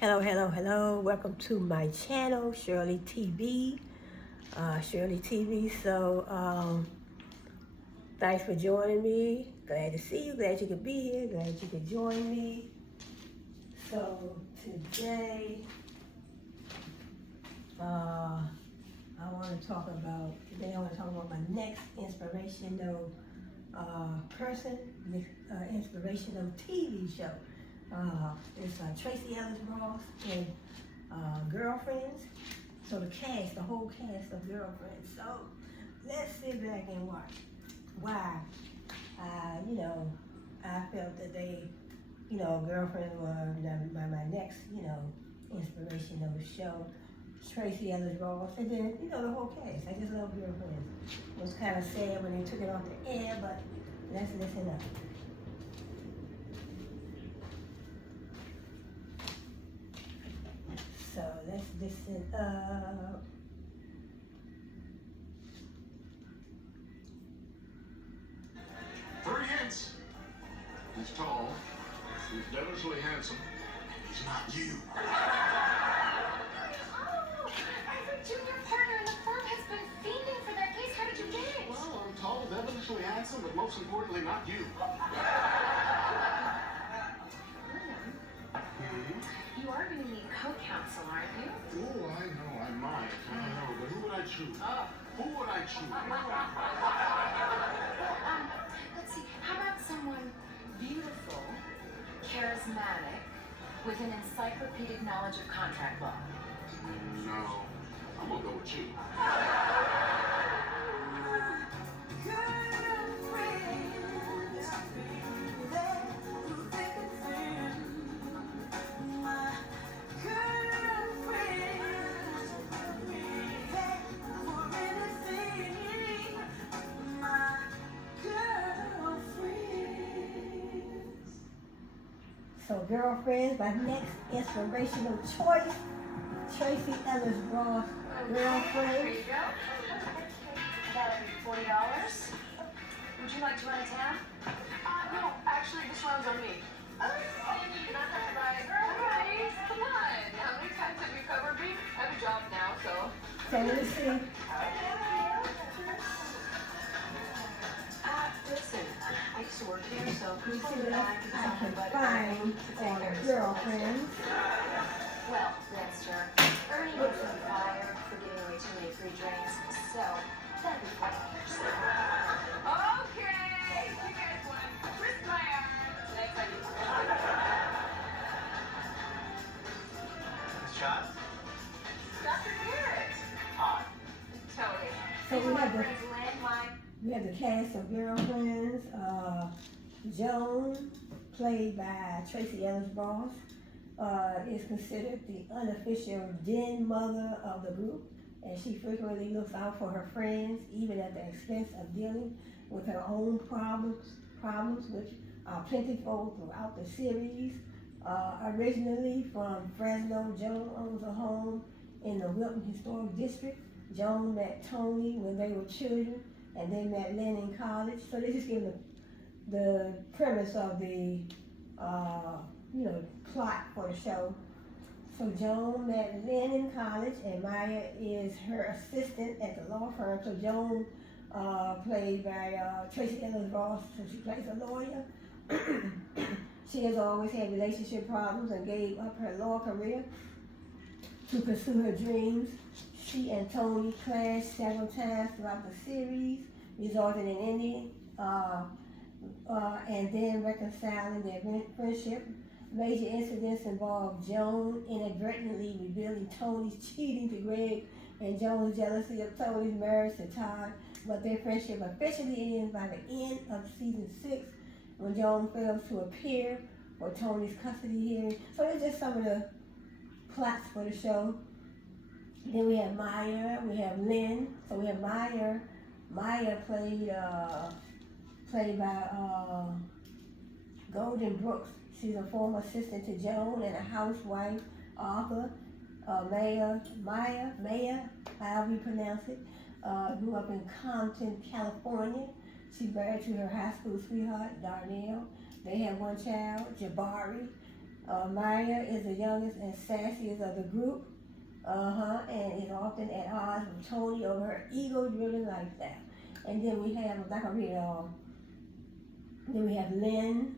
Hello, hello, hello. Welcome to my channel, Shirley TV. Shirley TV. Thanks for joining me. Glad to see you. Glad you could be here. Glad you could join me. So today, I want to talk about my next inspirational person, inspirational TV show. It's Tracee Ellis Ross and Girlfriends. So the whole cast of Girlfriends. So let's sit back and watch. Why? I felt that Girlfriends were my next, inspirational show. Tracee Ellis Ross, and then the whole cast. I just love Girlfriends. It was kind of sad when they took it off the air, but let's listen up. So let's listen up. Hits. He's tall. He's devilishly handsome. He's not you. Every junior partner in the firm has been fiending for that case. How did you get it? Well, I'm tall, devilishly handsome, but most importantly, not you. You are going to need co-counsel, aren't you? Oh, I know, I might. I know, but who would I choose? Who would I choose? Let's see. How about someone beautiful, charismatic, with an encyclopedic knowledge of contract law? No, I'm gonna go with you. So Girlfriends, my next inspirational choice, Tracee Ellis Ross, Here Girlfriends. you go. That'll be $40. Would you like to run a tab? No, actually, this one's on me. Not that right. Guys, come on. How many times have you covered me? I have a job now, so. So let's see. Listen, I used to work here, so We see before what I else could I something can but find on Girlfriends. Well, Dexter, Ernie was fired for giving away too many free drinks, so that'd be $40. Okay, you guys won. Twist my arm. Next idea. Shot? Dr. Garrett. Hot. Tony. So we have the Landmine. We have the cast of Girlfriends. Joan, played by Tracee Ellis Ross, is considered the unofficial den mother of the group, and she frequently looks out for her friends, even at the expense of dealing with her own problems which are plentiful throughout the series. Originally from Fresno, Joan owns a home in the Wilton Historic District. Joan met Tony when they were children, and they met Lynn in college. So they just give the premise of the plot for the show. So Joan met Lynn in college, and Maya is her assistant at the law firm. So Joan, played by Tracee Ellis Ross, so she plays a lawyer. She has always had relationship problems and gave up her law career to pursue her dreams. She and Tony clashed several times throughout the series, resulting in ending and then reconciling their friendship. Major incidents involved Joan inadvertently revealing Tony's cheating to Greg and Joan's jealousy of Tony's marriage to Todd, but their friendship officially ends by the end of season 6 when Joan fails to appear for Tony's custody hearing. So they're just some of the plots for the show. Then we have Maya, we have Lynn. So we have Maya. Maya played by Golden Brooks. She's a former assistant to Joan and a housewife, author. Maya, however you pronounce it, grew up in Compton, California. She's married to her high school sweetheart, Darnell. They have one child, Jabari. Maya is the youngest and sassiest of the group. And is often at odds with Tony over her ego-driven lifestyle. And then we have, I'm not gonna read it all. Then we have Lynn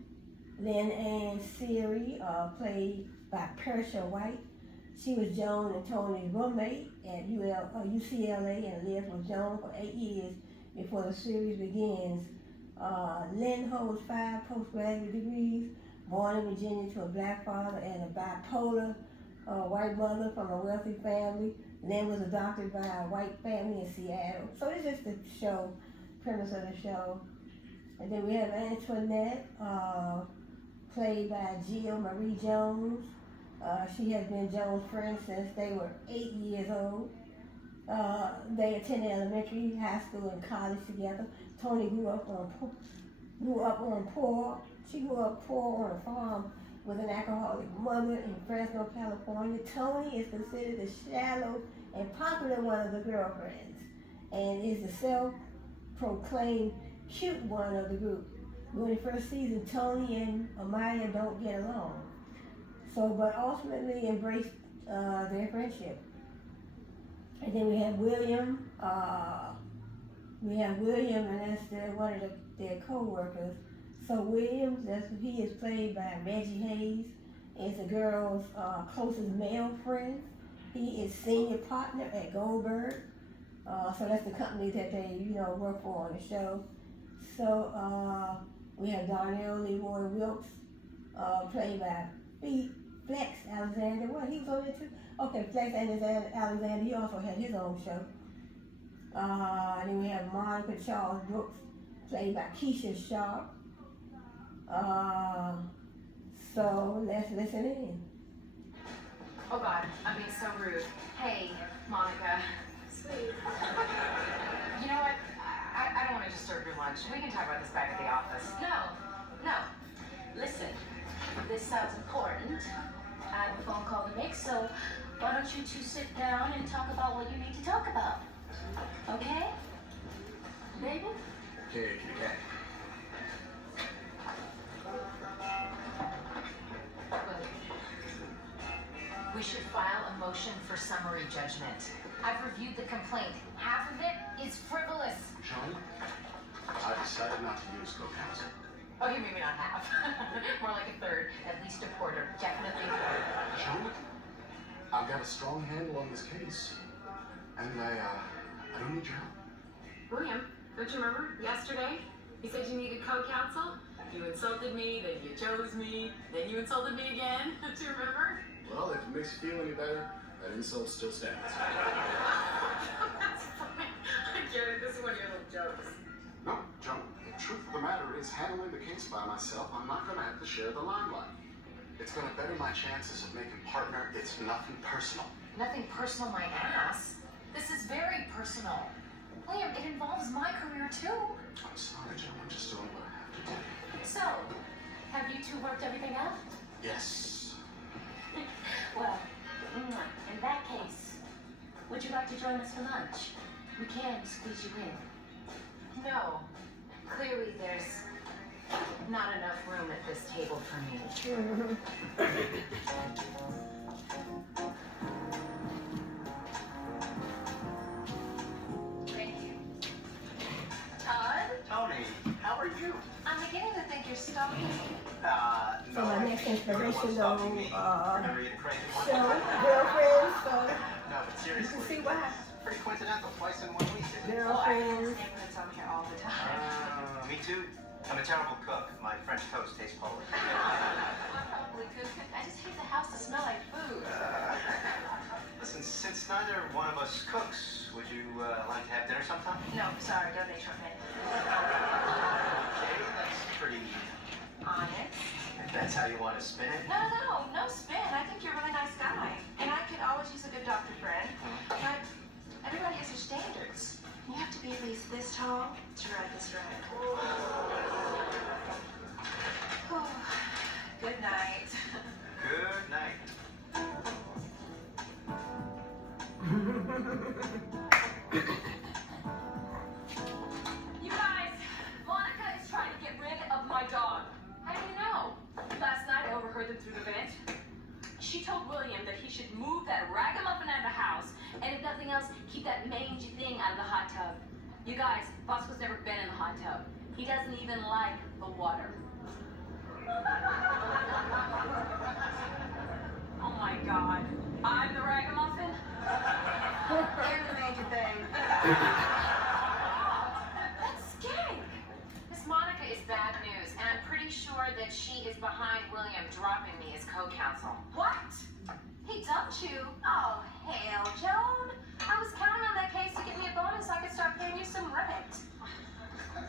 Ann Siri, played by Persia White. She was Joan and Tony's roommate at UCLA and lived with Joan for 8 years before the series begins. Lynn holds 5 postgraduate degrees, born in Virginia to a black father and a bipolar white mother from a wealthy family. Lynn was adopted by a white family in Seattle. So it's just the show, premise of the show. And then we have Antoinette, played by Jill Marie Jones. She has been Jones' friend since they were 8 years old. They attended elementary, high school, and college together. Tony grew up poor. She grew up poor on a farm with an alcoholic mother in Fresno, California. Tony is considered the shallow and popular one of the girlfriends, and is the self-proclaimed cute one of the group. During the first season, Tony and Amaya don't get along, but ultimately embrace their friendship. And then we have William. And that's one of their co-workers. So Williams, he is played by Reggie Hayes, is the girl's closest male friend. He is senior partner at Goldberg. So that's the company that they, work for on the show. So we have Darnell Leroy Wilkes, played by Flex Alexander. What, he was on there too? Okay, Flex Alexander, he also had his own show. Then we have Monica Charles Brooks, played by Keisha Sharp. So let's listen in. Oh God, I'm being so rude. Hey, Monica. Sweet. You know what? I don't want to disturb your lunch. We can talk about this back at the office. No. Listen, this sounds important. I have a phone call to make, so why don't you two sit down and talk about what you need to talk about? Okay? Baby? Okay, okay. We should file a motion for summary judgment. I've reviewed the complaint. Half of it is frivolous. Joan, I decided not to use co-counsel. Okay, maybe not half. More like a third. At least a quarter. Definitely a quarter. Joan, I've got a strong handle on this case. And I don't need your help. William, don't you remember yesterday? You said you needed co-counsel. You insulted me, then you chose me, then you insulted me again. Do you remember? Well, if it makes you feel any better, that insult still stands. That's fine. I get it. This is one of your little jokes. No, Joan, the truth of the matter is handling the case by myself, I'm not going to have to share the limelight. It's going to better my chances of making partner. It's nothing personal. Nothing personal, my ass. This is very personal. William, it involves my career too. I'm sorry, Joan. I'm just doing what I have to do. So, have you two worked everything out? Yes. Well, in that case, would you like to join us for lunch? We can squeeze you in. No. Clearly there's not enough room at this table for me. Thank you. Todd? Tony, how are you? I'm beginning to think you're stalking me. So my next inspiration though, Remember you had a crazy one? show, girlfriends, so No, but you seriously. can see why. Pretty coincidental, twice in 1 week. Girlfriends. Neighborhoods on here all the time. Me too. I'm a terrible cook. My French toast tastes Polish. I'm probably good. I just hate the house to smell like food. Listen, since neither one of us cooks, would you like to have dinner sometime? No, sorry, donation menu. Okay, that's pretty. Honest? If that's how you want to spin it. No spin. I think you're a really nice guy. And I could always use a good doctor friend. But everybody has their standards. You have to be at least this tall to ride this ride. Good night. Good night. You guys, Monica is trying to get rid of my dog. How do you know? Last night I overheard them through the vent. She told William that he should move that ragamuffin out of the house, and if nothing else, keep that mangy thing out of the hot tub. You guys, Bosco's never been in the hot tub. He doesn't even like the water. Oh my God. I'm the ragamuffin? And the major thing. That's skank. Miss Monica is bad news, and I'm pretty sure that she is behind William dropping me as co-counsel. What? He dumped you? Oh, hell, Joan. I was counting on that case to give me a bonus so I could start paying you some rent.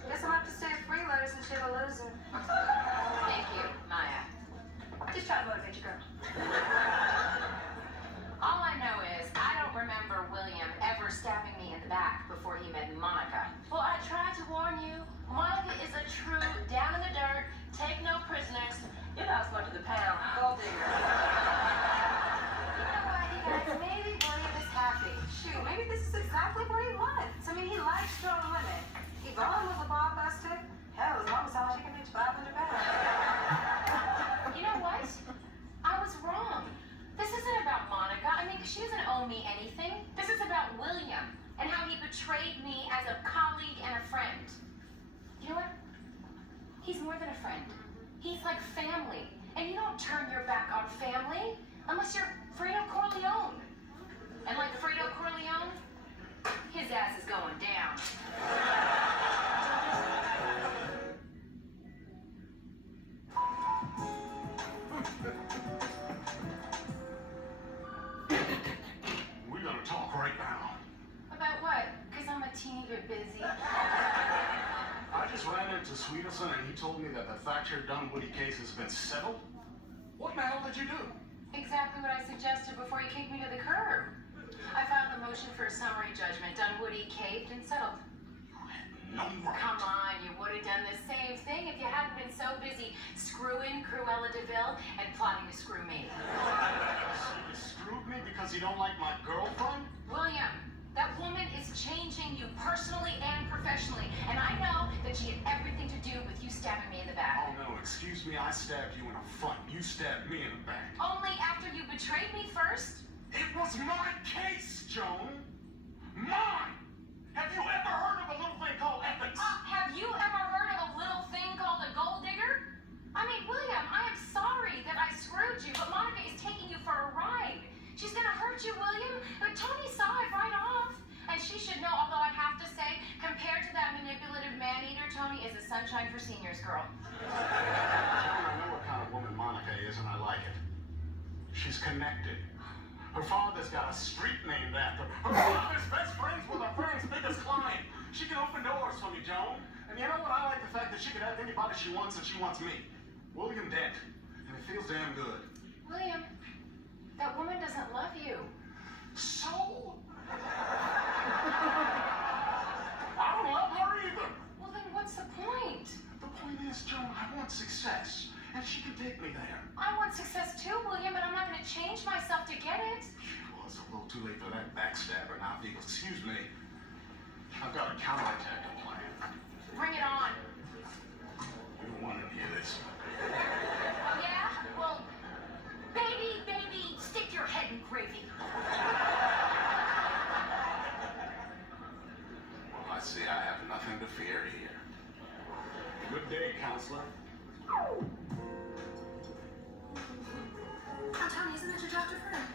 Guess I'm gonna have to stay at freeloaders and shit a loser. Thank you, Maya. Just try to motivate your girl. All I know is I don't remember William ever stabbing me in the back before he met Monica. Well, I tried to warn you. Monica is a true down in the dirt, take no prisoners. You're not as much of the pound. Gold digger. You know what, you guys? Maybe William is happy. Shoot, maybe this is exactly what he wants. I mean, he likes strong women. Yvonne was a ball buster. Hell, as long as all she can reach 500 pounds. You know what? I was wrong. This isn't about Monica. I mean, she doesn't owe me anything. This is about William and how he betrayed me as a colleague and a friend. You know what? He's more than a friend. He's like family. And you don't turn your back on family unless you're Fredo Corleone. And like Fredo Corleone, his ass is going down. We're gonna talk right now. About what? Because I'm a teeny bit busy. I just ran into Sweeterson and he told me that the Thatcher Dunwoody case has been settled. What the hell did you do? Exactly what I suggested before you kicked me to the curb. I filed the motion for a summary judgment. Dunwoody caved and settled. No right. Come on, you would have done the same thing if you hadn't been so busy screwing Cruella DeVille and plotting to screw me. So you screwed me because you don't like my girlfriend? William, that woman is changing you personally and professionally, and I know that she had everything to do with you stabbing me in the back. Oh no, excuse me, I stabbed you in the front. You stabbed me in the back. Only after you betrayed me first? It was my case, Joan. Mine! Have you ever heard of a little thing called ethics? Have you ever heard of a little thing called a gold digger? I mean, William, I am sorry that I screwed you, but Monica is taking you for a ride. She's gonna hurt you, William, but Tony saw it right off. And she should know, although I have to say, compared to that manipulative man-eater, Tony is a sunshine for seniors girl. Joan, I know what kind of woman Monica is, and I like it. She's connected. Her father's got a street named after her. Her father's best friends with her friend's biggest client. She can open doors for me, Joan. And you know what? I like the fact that she can have anybody she wants and she wants me. William Dent. And it feels damn good. William, that woman doesn't love you. So? I don't love her either. Well, then what's the point? The point is, Joan, I want success. And she can take me there. I want success too, William, but I'm not gonna change myself to get it. Well, it's a little too late for that backstabber now, Vigo. Excuse me. I've got a counterattack plan. Bring it on. You don't want to hear this. Oh, yeah? Well, baby, stick your head in gravy. Well, I see I have nothing to fear here. Good day, counselor. Oh, Tony, isn't that your doctor friend?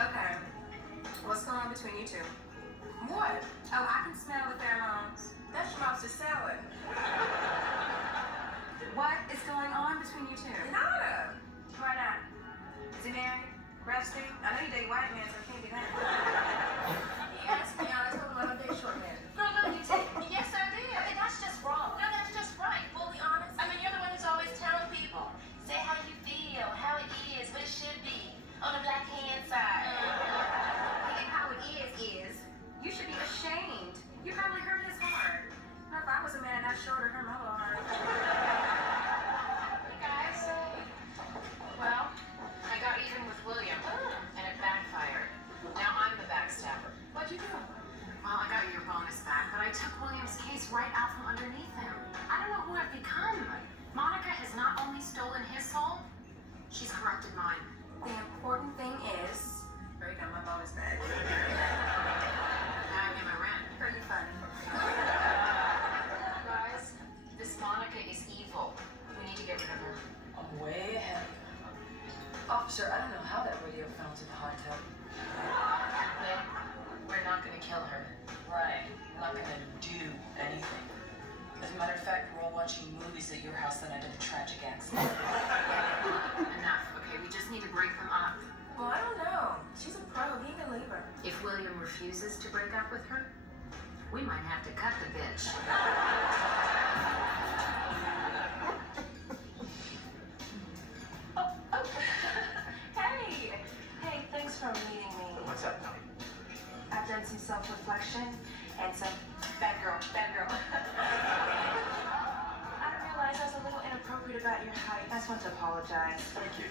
Okay. What's going on between you two? What? Oh, I can smell the pheromones. That's your lobster salad. What is going on between you two? Nada. Why not? Is he married? Resting? I know you date white men, so it can't be that. He asked me out. I told him I don't date short men. Girl, no, you did. Yes, I did. And that's just wrong. No, that's just right. Fully honest. I mean, you're the one who's always telling people. Say how you feel, how it is, what it should be. On the black hand side. And how it is, you should be ashamed. You probably hurt his heart. Now, if I was a man, I'd sure hurt my little heart. You guys? Well, I got even with William, and it backfired. Now I'm the backstabber. Officer, I don't know how that radio fell into the hot tub. But we're not gonna kill her. Right. I'm not gonna do anything. As a matter of fact, we're all watching movies at your house the night of the tragic accident. Enough, okay? We just need to break them up. Well, I don't know. She's a pro. He can leave her. If William refuses to break up with her, we might have to cut the bitch. Oh. Hey. Hey, thanks for meeting me. What's up, Tony? I've done some self-reflection and some bad girl. I realized I was a little inappropriate about your height. I just want to apologize. Thank you.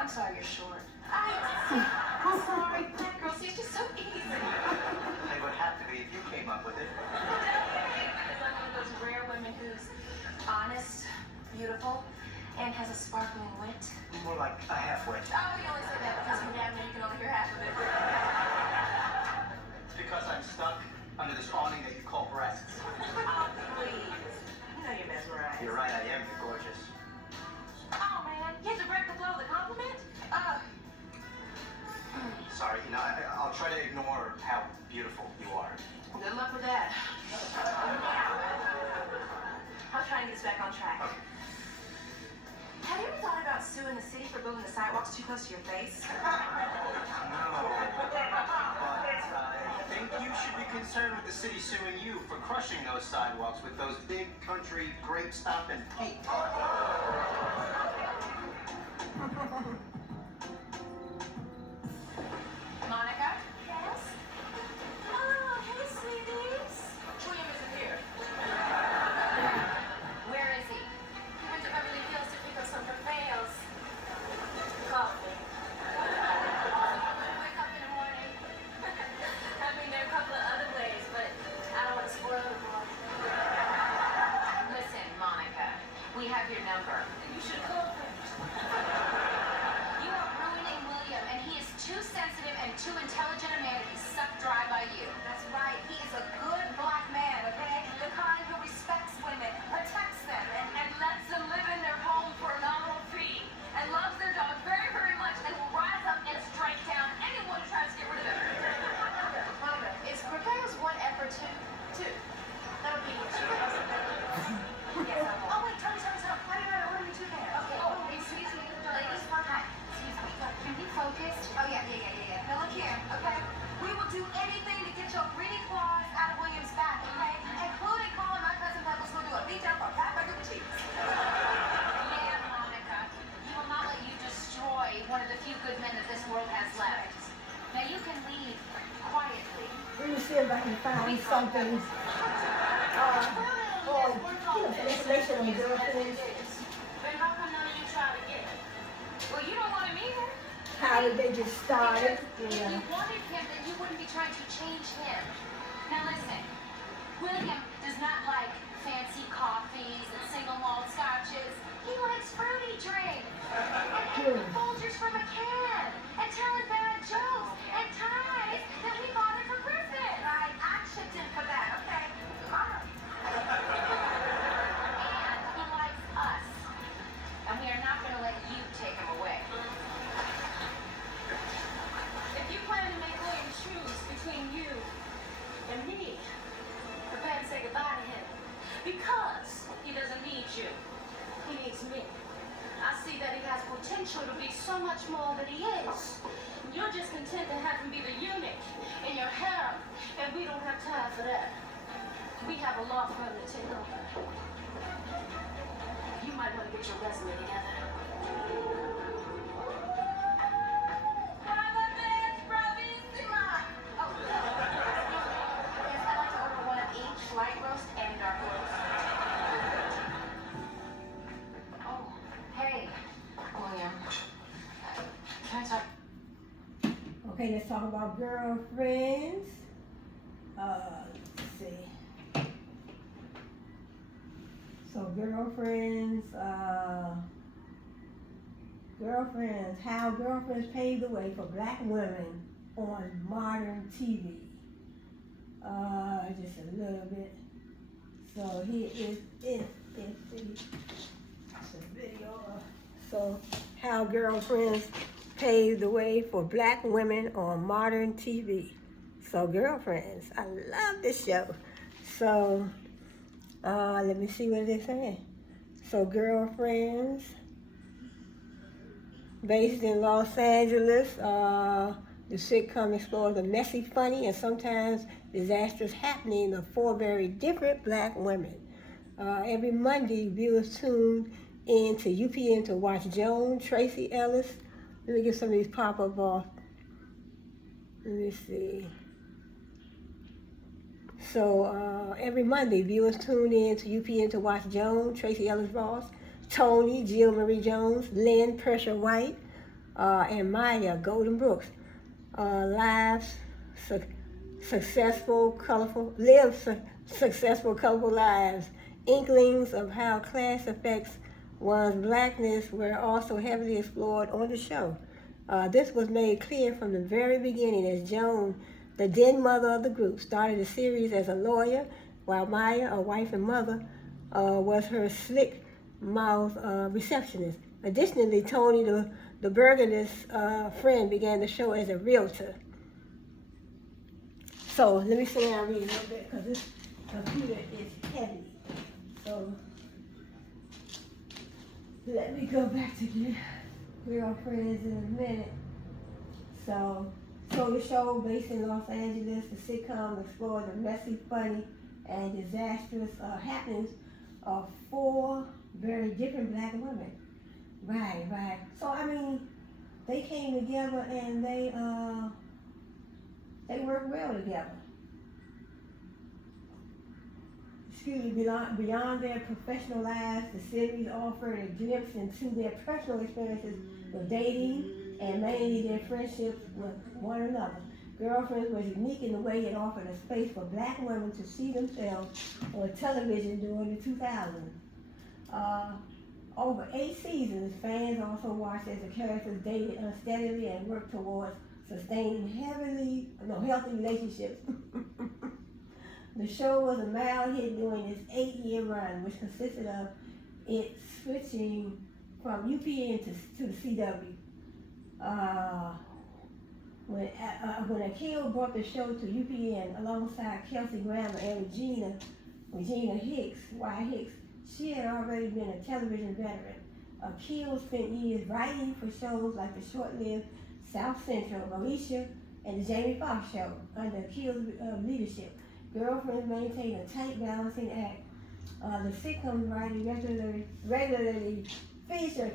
I'm sorry you're short. I'm sorry. Bad girl, see, it's just so easy. It would have to be if you came up with it. Because I'm one of those rare women who's honest, beautiful, and has a sparkling wit. More like a half-wit. Oh, you only say that because from down there you can only hear half of it. Because I'm stuck under this awning that you call breasts. Oh, please. You know you're mesmerized. You're right, I am. You're gorgeous. Oh, man. You have to break the flow of the compliment? Sorry, I'll try to ignore how beautiful you are. Good luck with that. I'm trying to get us back on track. Okay. Have you ever thought about suing the city for building the sidewalks too close to your face? No. But I think you should be concerned with the city suing you for crushing those sidewalks with those big country grape stop and peak. Monica? Yes? Oh, hey, sweeties. William isn't here. Where is he? He went to Beverly Hills to pick up some fails. Coffee. Wake up in the morning. I mean, there are a couple of other ways, but I don't want to spoil the boy. Listen, Monica, we have your number. You should have called him. You are ruining William, and he is too sensitive and too intelligent a man to be sucked dry by you. That's right. He is a good black man, okay? The kind who respects women, protects them, and lets them live in their home for a nominal fee, and loves their dog very, very much, and will rise up and strike down anyone who tries to get rid of them. Monica, is Brigado's one effort two? That would be Yes, oh, wait, Tony, stop. Why did I order me two cans? Okay. Oh, excuse me. Ladies, hi. Excuse me. Can we focus? Oh, yeah. Now look here, okay? We will do anything to get your greedy claws out of William's back, okay? Including calling my cousin Pebbles who'll do a beat down for a fat burger with cheese. Yeah, Monica, he will not let you destroy one of the few good men that this world has left. Now you can leave quietly. Let me see if I can find something. Some information on girlfriends. But how come none of you try to get him? Well, you don't want him either. How did they get started? If Yeah. you wanted him, then you wouldn't be trying to change him. Now listen, William does not like fancy coffees and single malt scotches. He likes fruity drinks and eating Folgers from a can and telling bad jokes and ties that we bought him for Christmas. Right, I chipped in for that, okay? Mama. And he likes us. And we are not going to let you take him away. If you plan to make William choose between you and me, prepare to say goodbye to him. Because he doesn't need you. He needs me. I see that he has potential to be so much more than he is. You're just content to have him be the eunuch in your harem, and we don't have time for that. We have a law firm to take over. You might want to get your resume together. Yes, I'd like to order one of each, light roast and dark roast. Oh, hey, William. Can I talk? Okay, let's talk about girlfriends. Let's see. So girlfriends, how girlfriends paved the way for black women on modern TV. Just a little bit. So here is it's a video. So how girlfriends paved the way for black women on modern TV. So Girlfriends, I love this show. So let me see what they're saying. So Girlfriends, based in Los Angeles, the sitcom explores the messy, funny, and sometimes disastrous happening of four very different black women. Every Monday, viewers tune in to UPN to watch Joan, Tracy Ellis. Let me get some of these pop-up off. Let me see. So every Monday, viewers tune in to UPN to watch Joan, Tracy Ellis Ross, Tony, Jill Marie Jones, Lynn Pressure White, and Maya Golden Brooks. Successful, colorful lives. Inklings of how class affects one's blackness were also heavily explored on the show. This was made clear from the very beginning as Joan, the den mother of the group, started the series as a lawyer, while Maya, a wife and mother, was her slick-mouthed receptionist. Additionally, Tony, the burglar's friend, began the show as a realtor. So let me sit down and read a little bit because this computer is heavy. So let me go back to the Girlfriends in a minute. So the show, based in Los Angeles, the sitcom explored the messy, funny, and disastrous happenings of four very different black women. Right. So I mean, they came together and they worked well together. Beyond their professional lives, the series offered a glimpse into their personal experiences with dating and mainly their friendships with one another. Girlfriends was unique in the way it offered a space for black women to see themselves on television during the 2000s. Over 8 seasons, fans also watched as the characters dated unsteadily and worked towards sustaining healthy relationships. The show was a mild hit during its 8-year run, which consisted of it switching from UPN to the CW. When Akil brought the show to UPN alongside Kelsey Grammer and Regina Hicks, she had already been a television veteran. Akil spent years writing for shows like the short-lived South Central, Alicia, and the Jamie Foxx Show. Under Akil's leadership, Girlfriends maintained a tight balancing act. The sitcom writing regularly featured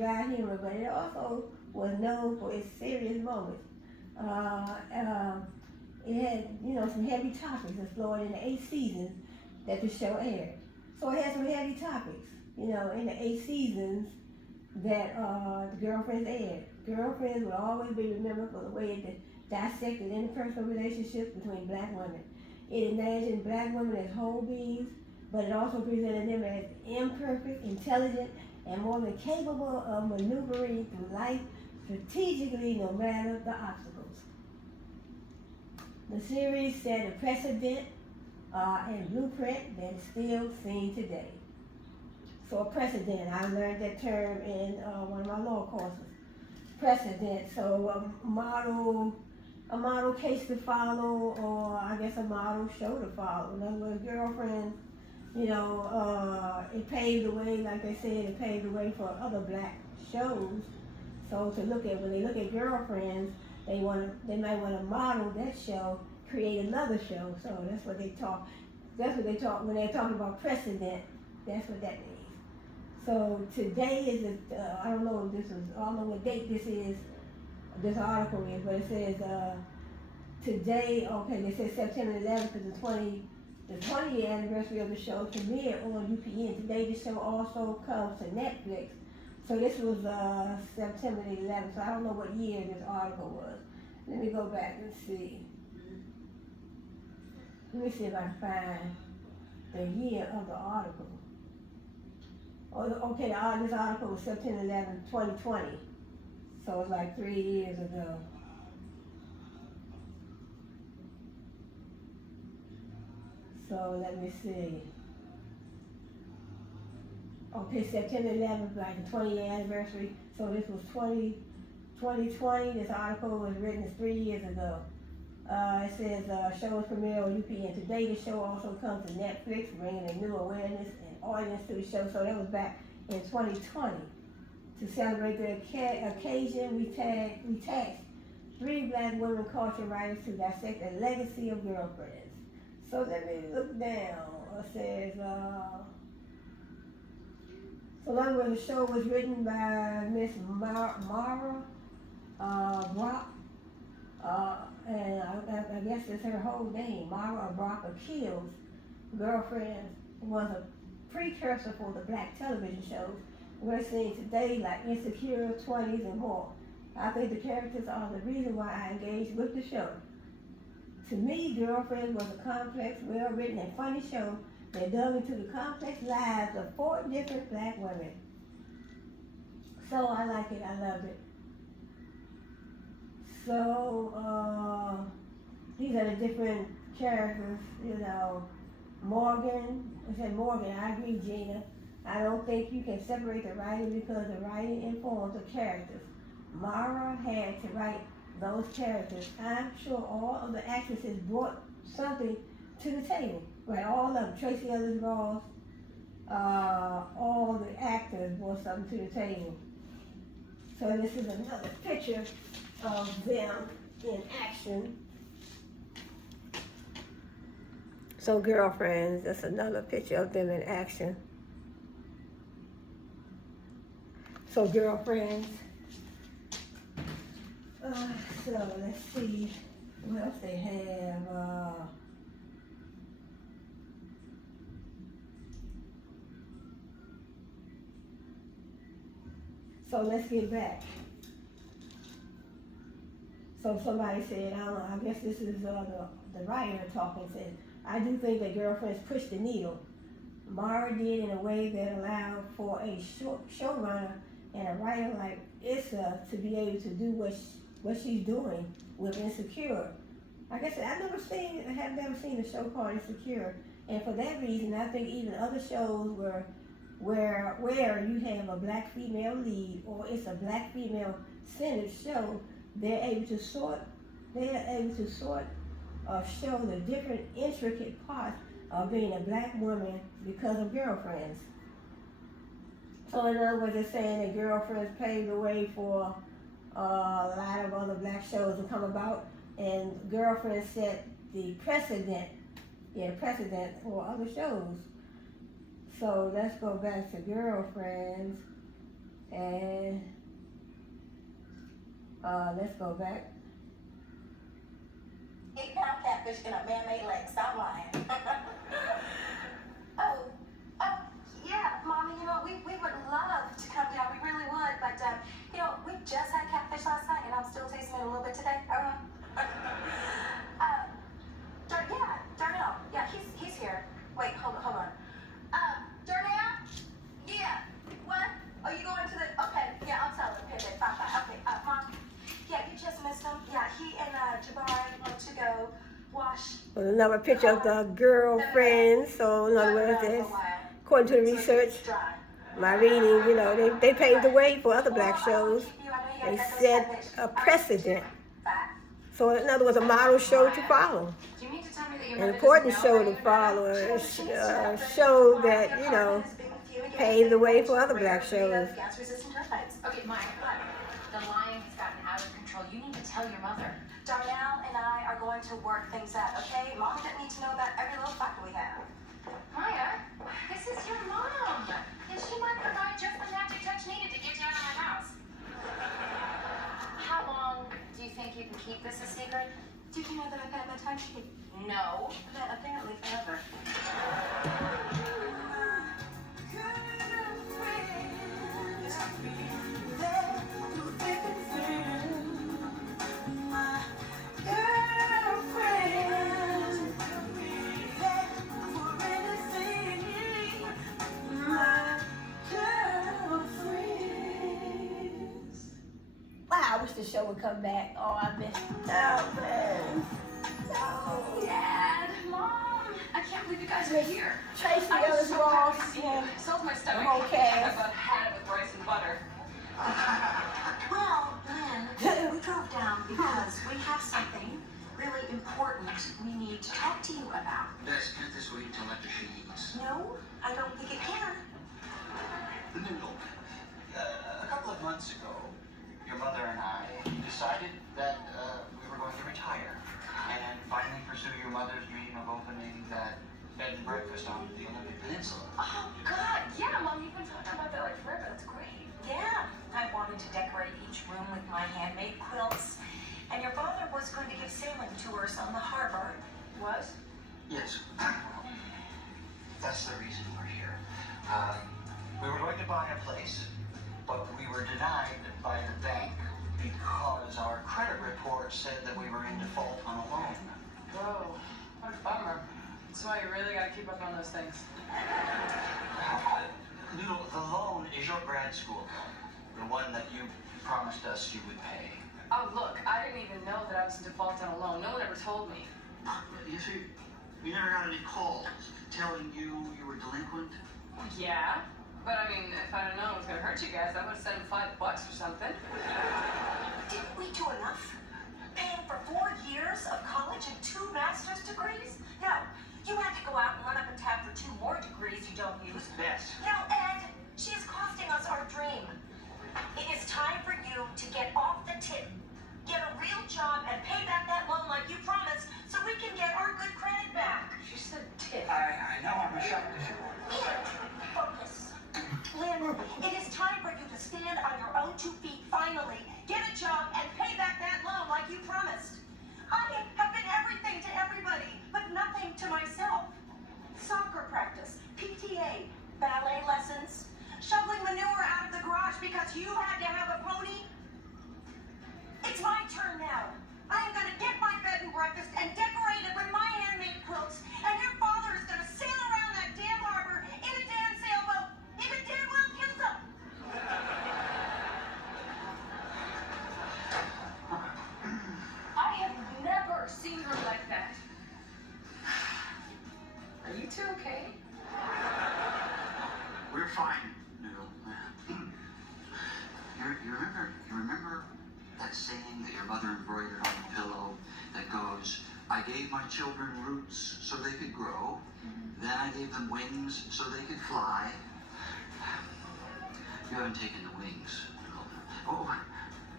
dry humor, but it also was known for its serious moments. It had, some heavy topics explored in the 8 seasons that the show aired. So it had some heavy topics, in the 8 seasons that the Girlfriends aired. Girlfriends will always be remembered for the way it dissected interpersonal relationships between black women. It imagined black women as whole beings, but it also presented them as imperfect, intelligent, and more than capable of maneuvering through life strategically no matter the obstacles. The series set a precedent and blueprint that is still seen today. So a precedent, I learned that term in one of my law courses. Precedent, so a model case to follow, or I guess a model show to follow. In other words, Girlfriends, it paved the way, like they said, it paved the way for other black shows. So when they look at Girlfriends, they might want to model that show, create another show. So that's what they talk when they're talking about precedent. That's what that means. So today is I don't know what date this article is, but it says today. Okay, it says September 11th is the 20th anniversary of the show premiered on UPN. Today the show also comes to Netflix. So this was September 11th. So I don't know what year this article was. Let me go back and see. Let me see if I can find the year of the article. Okay, this article was September 11th, 2020. So it's like 3 years ago. So let me see. Okay, September 11th, like the 20th anniversary. So this was 2020. This article was written 3 years ago. It says show was premiered on UPN. Today the show also comes to Netflix, bringing a new awareness and audience to the show. So that was back in 2020. To celebrate the occasion, we tasked 3 black women culture writers to dissect the legacy of Girlfriends. So let me look down. It says, so in other words, the show was written by Miss Mara Brock, and I guess it's her whole name, Mara Brock Akil's. Girlfriends was a precursor for the black television shows we're seeing today, like Insecure, 20s, and more. I think the characters are the reason why I engaged with the show. To me, Girlfriends was a complex, well-written, and funny show that dug into the complex lives of 4 different black women. So I like it, I love it. So, these are the different characters, you know. Morgan, I said Morgan, I agree, Gina. I don't think you can separate the writing because the writing informs the characters. Mara had to write those characters. I'm sure all of the actresses brought something to the table. Right, all of them, Tracy Ellis Ross, all the actors brought something to the table. So this is another picture of them in action. So Girlfriends, that's another picture of them in action. So Girlfriends. So let's see what else they have. So let's get back. So somebody said, I don't know, I guess this is the writer talking, said, I do think that Girlfriends pushed the needle. Mara did in a way that allowed for a showrunner and a writer like Issa to be able to do what she's doing with Insecure. Like I said, I have never seen a show called Insecure, and for that reason, I think even other shows where you have a black female lead or it's a black female centered show, they're able to sort show the different intricate parts of being a black woman because of Girlfriends. So in other words, they're saying that Girlfriends paved the way for a lot of other black shows to come about, and Girlfriends set the precedent for other shows. So let's go back to Girlfriends, and let's go back. 8-pound catfish in a man-made lake. Stop lying. Oh, yeah, Mommy, you know, we would love to come down. We really would, but, you know, we just had catfish last night, and I'm still tasting it a little bit today. Darnell. Yeah, he's here. Wait, hold on. Darnell? Yeah. What? Are you going to the... Okay, yeah, I'll tell him. Okay, bye. Okay, Mom. Yeah, you just missed him. Yeah, he and Jabari want to go wash. Well, another picture of the Girlfriends. So in other words, according to the research, my reading, you know, they paved the way for other black shows. They set a precedent. So in other words, a model show to follow. An important show to follow, a show that, you know, paved the way for other black shows. Okay, Maya, the lying has gotten out of control. You need to tell your mother. Darnell and I are going to work things out, okay? Mommy doesn't need to know about every little fact we have. Maya, this is your mom. And she might provide just the magic touch needed to get you out of my house. How long do you think you can keep this a secret? Did you know that I've got my time sheet? No. But apparently forever. Wow, I wish the show would come back. Oh, I missed it. Oh, man. No. Dad, Mom, I can't believe you guys are here. Tracy Ellis Ross. Sold my stomach. Okay. important we need to talk to you about. Bess, can't this wait until after she eats? No, I don't think it can. Noodle, a couple of months ago, your mother and I decided that we were going to retire and finally pursue your mother's dream of opening that bed and breakfast on the Olympic Peninsula. Oh, God, yeah, Mom, you've been talking about that like forever. That's great. Yeah, I wanted to decorate each room with my handmade quilts. And your father was going to give sailing tours on the harbor. Was? Yes. That's the reason we're here. We were going to buy a place, but we were denied by the bank because our credit report said that we were in default on a loan. Whoa, what a bummer. That's why you really gotta keep up on those things. Noodle, the loan is your grad school loan, the one that you promised us you would pay. Oh, look, I didn't even know that I was in default on a loan. No one ever told me. You see, we never got any calls telling you were delinquent. Yeah, but I mean, if I'd have known it was gonna hurt you guys, I would have sent him $5 or something. Didn't we do enough? Paying for 4 years of college and 2 master's degrees? No, you had to go out and run up and tap for 2 more degrees you don't use. Yes. No, Ed, she is costing us our dream. It is time for you to get off the tip, get a real job, and pay back that loan like you promised so we can get our good credit back. She said tip. I know I'm a shock to you. Focus. Lynn, it is time for you to stand on your own 2 feet finally, get a job, and pay back that loan like you promised. I have been everything to everybody, but nothing to myself. Soccer practice, PTA, ballet lessons, shoveling manure out of the garage because you had to have a pony. It's my turn now. I am going to get my bed and breakfast and decorate it with my handmade quilts, and your father is going to sail around that damn harbor in a damn sailboat if it damn well kills him. I have never seen her like that. Are you two okay? We're fine, Noodle. You remember that saying that your mother embroidered on the pillow that goes, I gave my children roots so they could grow, then I gave them wings so they could fly. You haven't taken the wings, Noodle. Oh,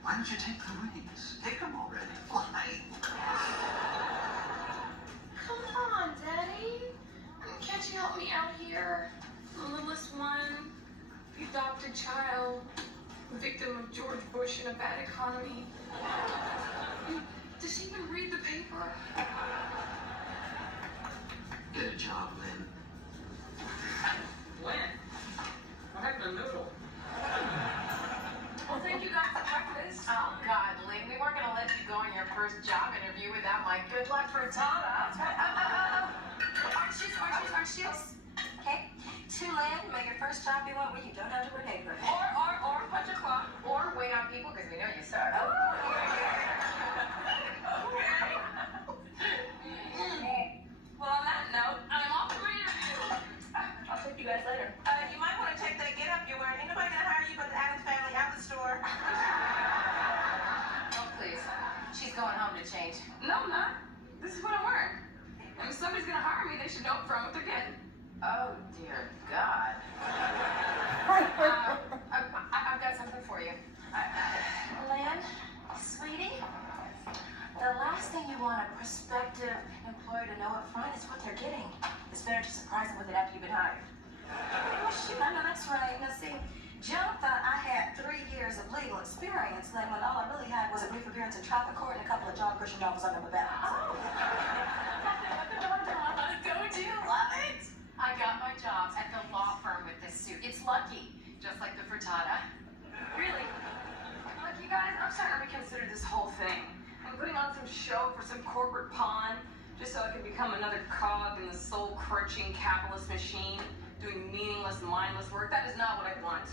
why don't you take the wings? Take them already. Fly. Come on, Daddy. Can't you help me out here? The littlest one, the adopted child, victim of George Bush in a bad economy. Does she even read the paper? Get a job, Lynn. When? What happened to Noodle? Well, thank you guys for breakfast. Oh, God, Lynn, we weren't going to let you go on your first job interview without my good luck frittata. Orange juice. Okay. To Lynn, may your first job be one where you don't have to read paper. Or punch a clock. Or wait on people because we know you suck. Well, on that note, I'm off to my interview. I'll take you guys later. You might want to check that get up you're wearing. Ain't nobody going to hire you but the Addams Family Outlet Store. Oh, please. She's going home to change. No, I'm not. This is what I'm wearing. And if somebody's gonna hire me, they should know upfront what they're getting. Oh, dear God. I've got something for you. Lynn, sweetie, the last thing you want a prospective employer to know up front is what they're getting. It's better to surprise them with it after you've been hired. Oh, shoot, I know that's right. Now, see, Joe thought I had 3 years of legal experience, then when all I really had was a brief appearance in traffic court and a couple of John Grisham novels under my belt. Oh. Don't you love it? I got my jobs at the law firm with this suit. It's lucky, just like the frittata. Really? Look, you guys, I'm starting to reconsider this whole thing. I'm putting on some show for some corporate pawn, just so I can become another cog in the soul-crushing capitalist machine, doing meaningless, mindless work. That is not what I want.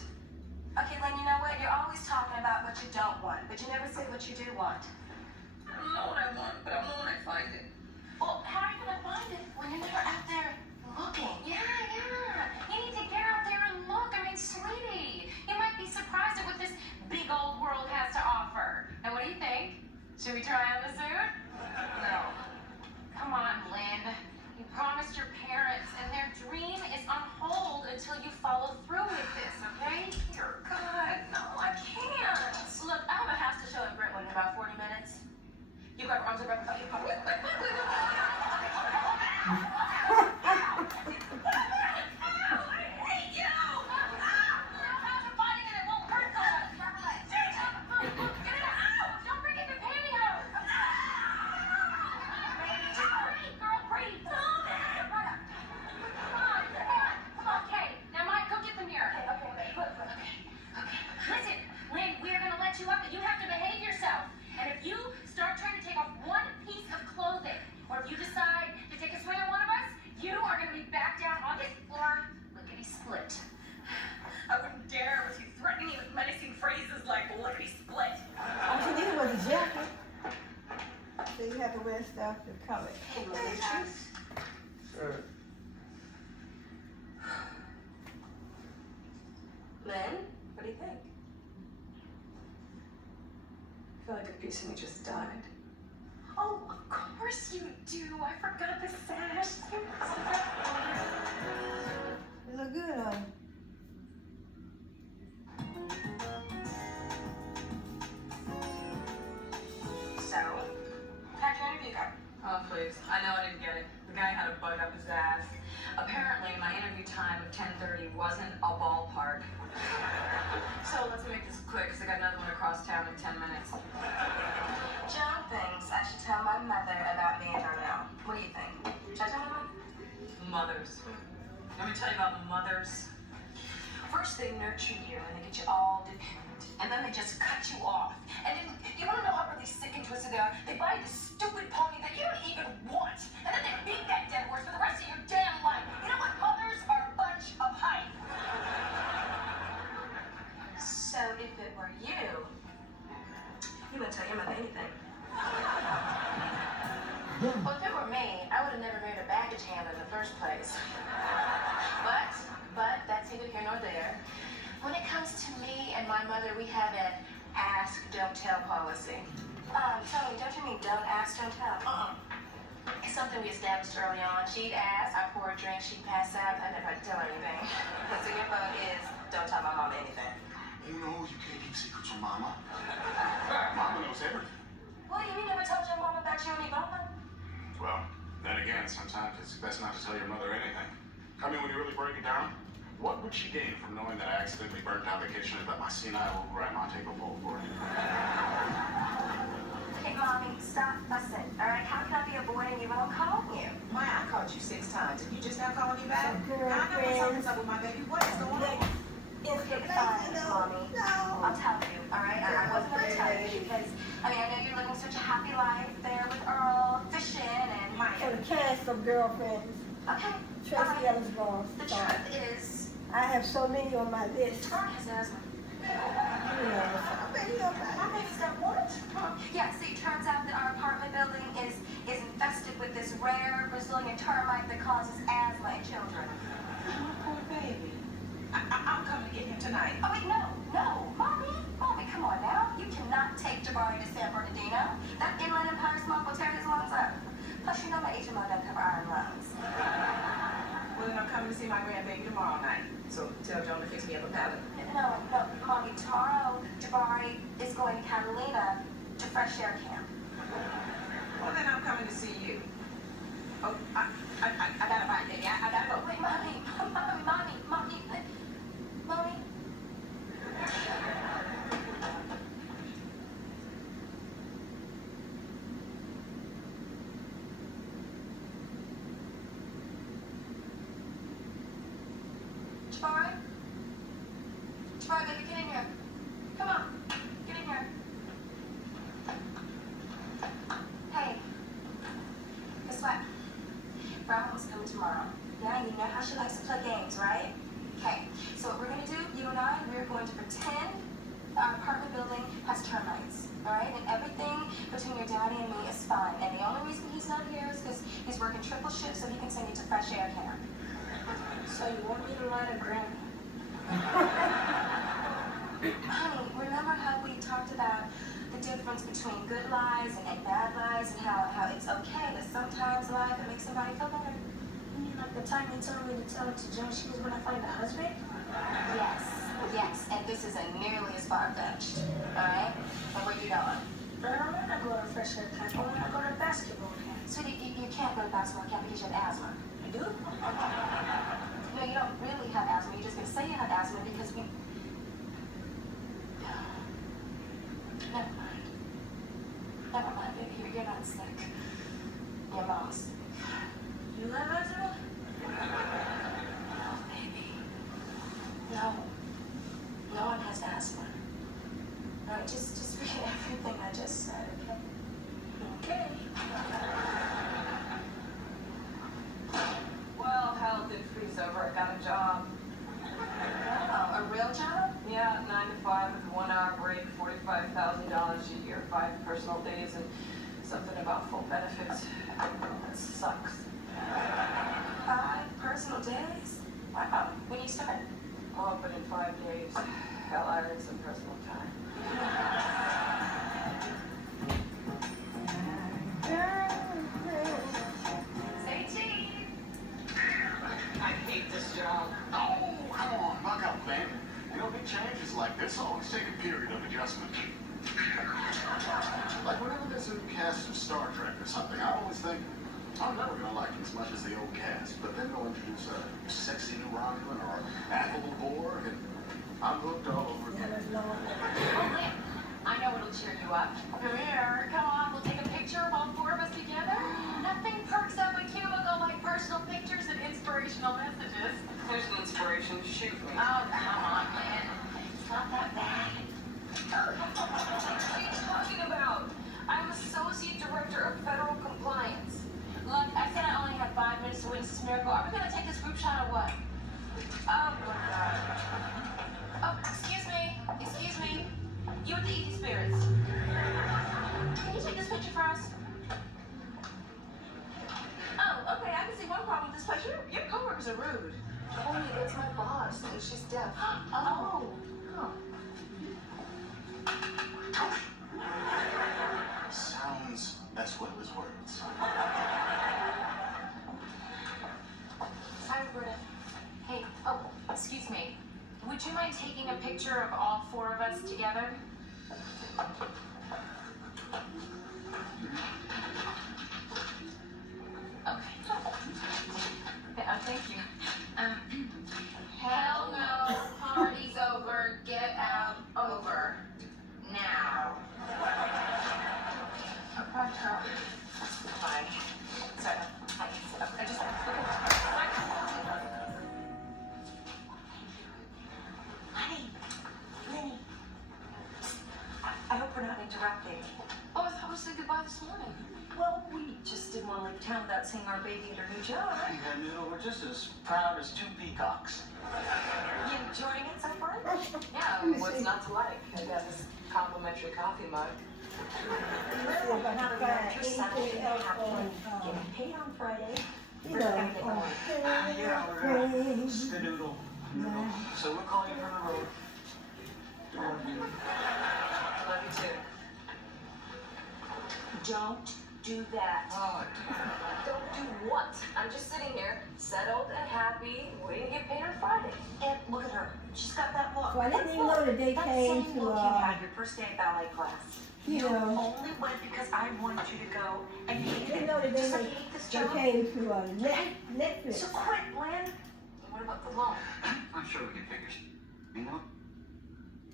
Okay, Lynn, you know what? You're always talking about what you don't want, but you never say what you do want. I don't know what I want, but I know when I find it. Well, how are you gonna find it when you're never out there looking? Yeah. You need to get out there and look. I mean, sweetie, you might be surprised at what this big old world has to offer. And what do you think? Should we try on the suit? No. Lynn, what do you think? I feel like a piece of me just died. Oh, of course you do. I forgot the sash. You look good on you. So, how'd your interview go? Oh, please. I know I didn't get it. The guy had a bug up his ass. Apparently, my interview time of 10:30 wasn't a ballpark. So let's make this quick, because I got another one across town in 10 minutes. Joan thinks I should tell my mother about me and Darnell. What do you think? Should I tell her? Mothers. Let me tell you about mothers. First they nurture you and they get you all dependent. And then they just cut you off. And then, you want to know how really sick and twisted they are? They buy this stupid pony that you don't even want. And then they beat that dead horse for the rest of your damn life. You know what? Mothers are a bunch of hype. So if it were you wouldn't tell your mother anything. Well, if it were me, I would have never married a baggage handler in the first place. But that's neither here nor there. When it comes to me and my mother, we have an ask, don't tell policy. Tony, don't you mean don't ask, don't tell? It's something we established early on. She'd ask, I pour a drink, she'd pass out, I never had to tell her anything. So your vote is don't tell my mama anything. Oh no, you can't keep secrets from Mama. Mama knows everything. Well, you never told your mama about you and Ivana. Well, then again, sometimes it's best not to tell your mother anything. I mean, when you really break it down, what would she gain from knowing that I accidentally burnt down vacation and let my senile old grandma take a vote for it? Okay, Mommy, stop fussing. All right, how can I be avoiding you when I'm calling you? Maya, I called you 6 times and you just now calling me back? So, I know what's girlfriends. up with my baby. What is going on? It's fine, Mommy. I'll tell you, all right? I wasn't going to tell you because, I know you're living such a happy life there with Earl, fishing, and Maya. For the cast of girlfriends, Okay. Tracy Ellis Ross. The truth is, I have so many on my list. Earl has asthma. You know, so I bet you don't My mind. baby's got what? Yeah, see, it turns out that our apartment building is infested with this rare Brazilian termite that causes asthma in children. Oh, poor baby. I'm coming to get him tonight. Oh, wait, no, Mommy, come on now. You cannot take Jabari to San Bernardino. That Inland Empire smoke will tear his lungs up. Plus, you know my HMO doesn't cover iron lungs. Well, then I'm coming to see my grandbaby tomorrow night. So tell Joan to fix me up a pallet. No, Mommy, tomorrow, Jabari is going to Catalina to fresh air camp. Well, then I'm coming to see you. Oh, I gotta buy baby. I gotta go. Wait, Mommy. Jabari, baby, get in here. Come on, get in here. Hey, guess what? Brown's coming tomorrow. Yeah, you know how she likes to play games, right? Okay, so what we're gonna do, you and I, we're going to pretend our apartment building has termites, all right? And everything between your daddy and me is fine. And the only reason he's not here is because he's working triple shift so he can send you to fresh air camp. So you want me to lie to Grandma? Honey, remember how we talked about the difference between good lies and bad lies and how it's okay to sometimes lie that makes somebody feel better? You mean like the time you told me to tell it to Joan she was gonna find a husband? Yes, and this isn't nearly as far-fetched, all right? And where you going? I don't wanna go to fresh air camp. I wanna go to basketball camp. Sweetie, you can't go to basketball camp because you have asthma. I do? No, you don't really have asthma. You're just gonna say you have asthma because we... Never mind, baby. You're not sick. Your mom's sick. You have asthma? No, baby. No. No one has asthma. No, just forget everything I just said, okay? Okay. Well, hell did freeze over. I got a job. Oh, a real job? Yeah, 9 to 5 with a 1-hour break, $45,000 a year, 5 personal days, and something about full benefits. That sucks. 5 personal days? Wow. When you start? I'll open in 5 days. Hell, I need some personal time. Say cheese. I hate this job. Oh, come on, buck up, man. You know, big changes like this always take a period of adjustment. Like whenever there's a new cast of Star Trek or something, I always think, I'm never gonna like it as much as the old cast. But then they'll introduce a sexy new Romulan or an affable Borg, and I'm hooked all over again. Oh, Lynn, I know it'll cheer you up. Come here, come on, we'll take a picture of all 4 of us together. Nothing perks up a cubicle like personal pictures and inspirational messages. Here's an inspiration. Shoot me. Oh, come on, Lynn. It's not that bad. What are you talking about? I'm Associate Director of Federal Compliance. Look, I said I only have 5 minutes to witness this miracle. Are we gonna take this group shot or what? Oh my God. Oh, excuse me. Excuse me. You with the Easy Spirits. Can you take this picture for us? Oh, okay. I can see one problem with this place. Your coworkers are rude. Only it's my boss, and she's deaf. Oh. Sounds as well as words. Hi, Roberta. Hey, oh, excuse me. Would you mind taking a picture of all 4 of us together? Okay. Yeah, thank you. Hell no, party's over. Get out, over. Now. Bye. Sorry. I just Honey, Lenny. I hope we're not interrupting. Oh, I thought we said goodbye this morning. Well, we just didn't want to leave town without seeing our baby at her new job. Yeah, Noodle, we're just as proud as 2 peacocks. You enjoying it so far? Yeah, what's not to like? I got this complimentary coffee mug. See if I can find anything else on, Getting paid on Friday. you know, on Yeah, we're Skadoodle. Noodle. So we'll call you from the road. Love you. Love you too. Don't do that. Oh, dear. Don't do what? I'm just sitting here, settled and happy, waiting to get paid on Friday. And look at her. She's got that look. So I didn't even know that they That came same to, look you had your first day of ballet class. you You know, only went because I wanted you to go, and you hated didn't it. know that Just like you hate this job. came to Netflix. So quit, Lynn. What about the loan? I'm sure we can figure you know,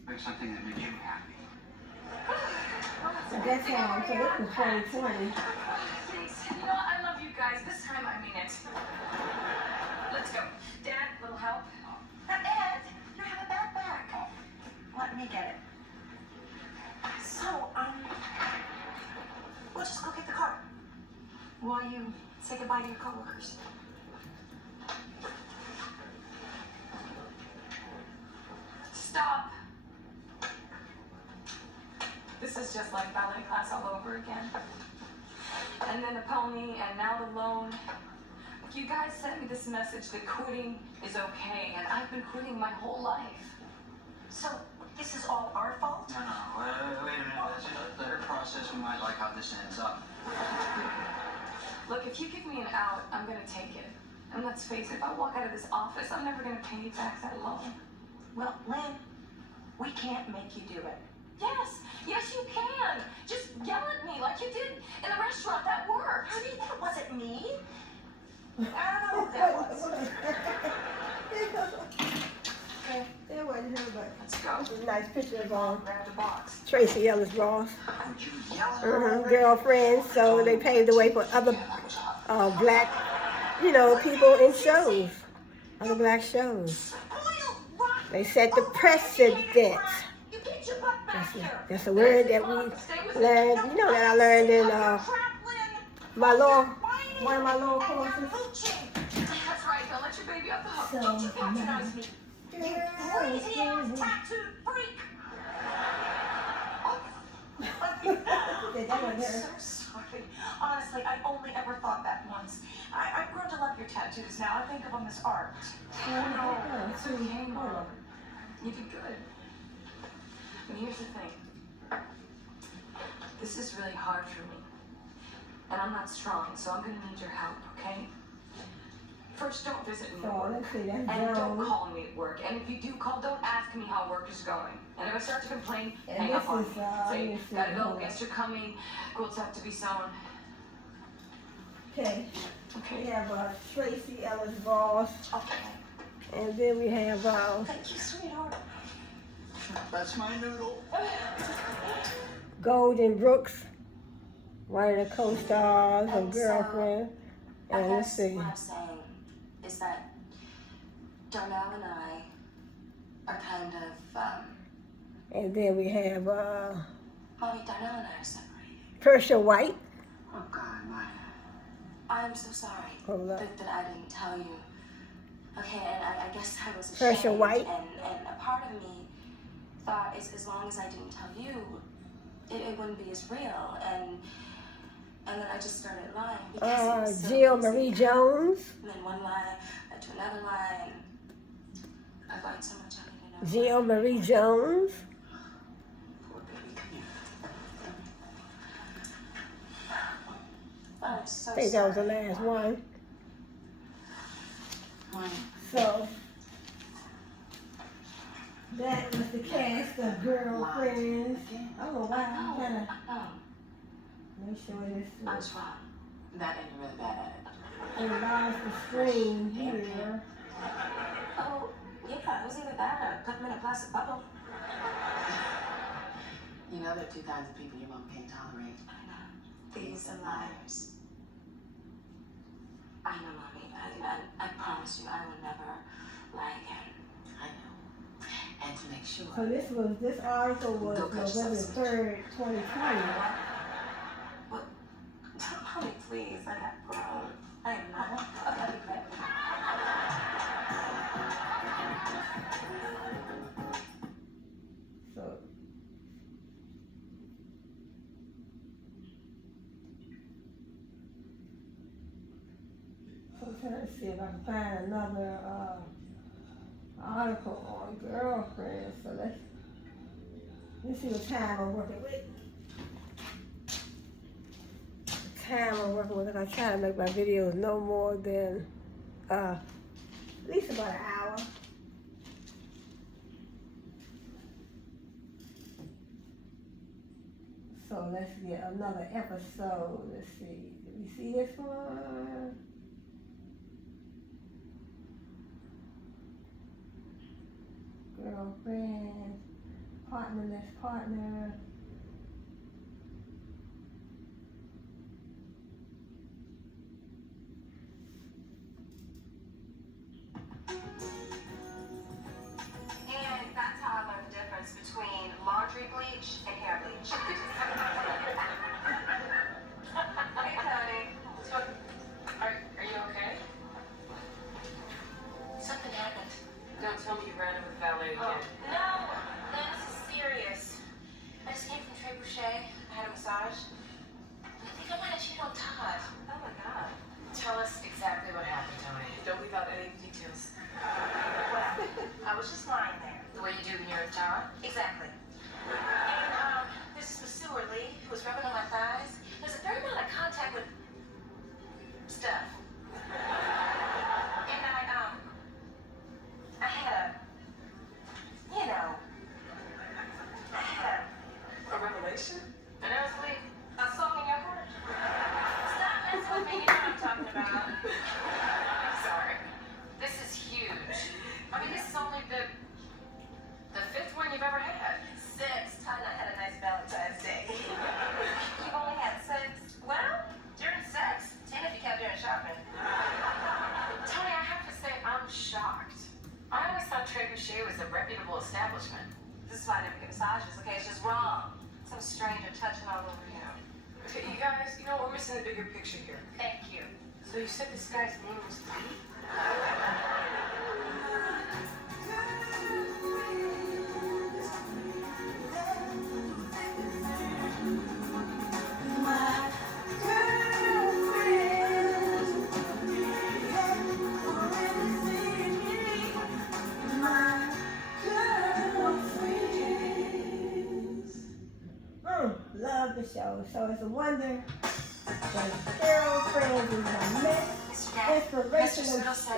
there's something that makes you happy. So that's how, so this was 2020. Thanks. You know, I love you guys. This time I mean it. Let's go. Dad, little help? Ed, you have a backpack. Let me get it. So, we'll just go get the car while you say goodbye to your coworkers. Stop. This is just like ballet class all over again. And then the pony, and now the loan. You guys sent me this message that quitting is okay, and I've been quitting my whole life. So, this is all our fault? No, wait a minute. Let's just let her process. We might like how this ends up. Look, if you give me an out, I'm gonna take it. And let's face it, if I walk out of this office, I'm never gonna pay you back that loan. Well, Lynn, we can't make you do it. Yes, you can. Just yell at me like you did in the restaurant. That worked. Honey, that wasn't me. I don't know what that was. Okay, that wasn't her, but Let's go. this is a nice picture of Grab the box. Tracy Ellis Ross, Would you yell at her? girlfriends. So they paved the way for other black, people in shows, other black shows. They set the precedent. You get your butt back here. That's a word that we learned. You know that I learned in one of my little courses. That's right. Don't let your baby off the hook. So, Don't you patronize me. Crazy-ass tattooed freak. That wasn't her. So sorry. Honestly, I only ever thought that once. I've grown to love your tattoos now. I think of them as art. Oh, It's okay, Mom. You did good. And here's the thing. This is really hard for me. And I'm not strong, so I'm gonna need your help, okay? First, don't visit me at So work. let's see, that's And don't Jones. call me at work. And if you do call, don't ask me how work is going. And if I start to complain, And hang this up on is, me. let Say, me see, gotta go, hold on. guests are coming, quilts have to be sewn. Okay, we Okay. have Tracy Ellis Ross, Okay. and then we have Thank you, sweetheart. That's my noodle. Golden Brooks, one of the co-stars of And so, Girlfriend. I And let's guess see, what I'm saying is that Darnell and I are kind of, and then we have Mommy, Darnell and I are separated. Persia White. Oh, God, Maya. I'm so sorry Hold up. that I didn't tell you. Okay, and I guess I was Persia ashamed. White. And a part of me thought as long as I didn't tell you, it wouldn't be as real. And then I just started lying because it was so Jill easy. Marie Jones. And then one lie led to another lie, and I lied so much I didn't know. Jill Marie Jones. Poor baby, come here. I'm so I think that was the sorry. last one. Maya. So that was the cast of Girlfriends. I don't know why I'm trying to No, make sure this I was wrong. That ain't really bad at it. enlarge the screen here. Oh, yeah, it was either that or put them in a plastic bubble. You know there are two kinds of people your mom can't tolerate. I know. Thieves and liars. I know, Mommy. I promise you I will never lie again. I know. And to make sure. So this article was Don't cut November yourself. 3rd, 2020. What? Mommy, please. I have grown. I am not. Okay, okay. So I'm trying to see if I can find another article on Girlfriends. So let's see what time I'm working with. The time I'm working with, I try to make my videos no more than at least about an hour. So let's get another episode. Let's see. Did we see this one? Girlfriend, partnerless partner. And that's how I learned the difference between laundry bleach and hair bleach. Hey, Tony. Are you okay? Something happened. Don't tell me you ran in with valet again. No, this is serious. I just came from Trey Boucher. I had a massage. I think I might have cheated on Todd. Oh my God. Tell us exactly what happened, Tony. Don't leave out any details. Well, I was just lying there. The way you do when you're in town? Exactly. And this is Miss Seward Lee, who was rubbing on my thighs. There's a fair amount of contact with stuff. And I had a, you know, I had A revelation? an earthly assault in your heart. Stop messing with me, you know what I'm talking about. Sorry. This is huge. I mean, this is only the fifth one you've ever had. 6. Todd and I had a nice Valentine's Day. You've only had 6? Well, during sex. 10 if you count during shopping. Tony, I have to say, I'm shocked. I always thought Trey Boucher was a reputable establishment. This is why I never get massages, okay? It's just wrong. Some stranger touching all over you. Okay, you guys, you know, we're missing the bigger picture here. Thank you. So you said this guy's name was Lee? the show. So it's a wonder that Girlfriends is a mess. Inspirational show.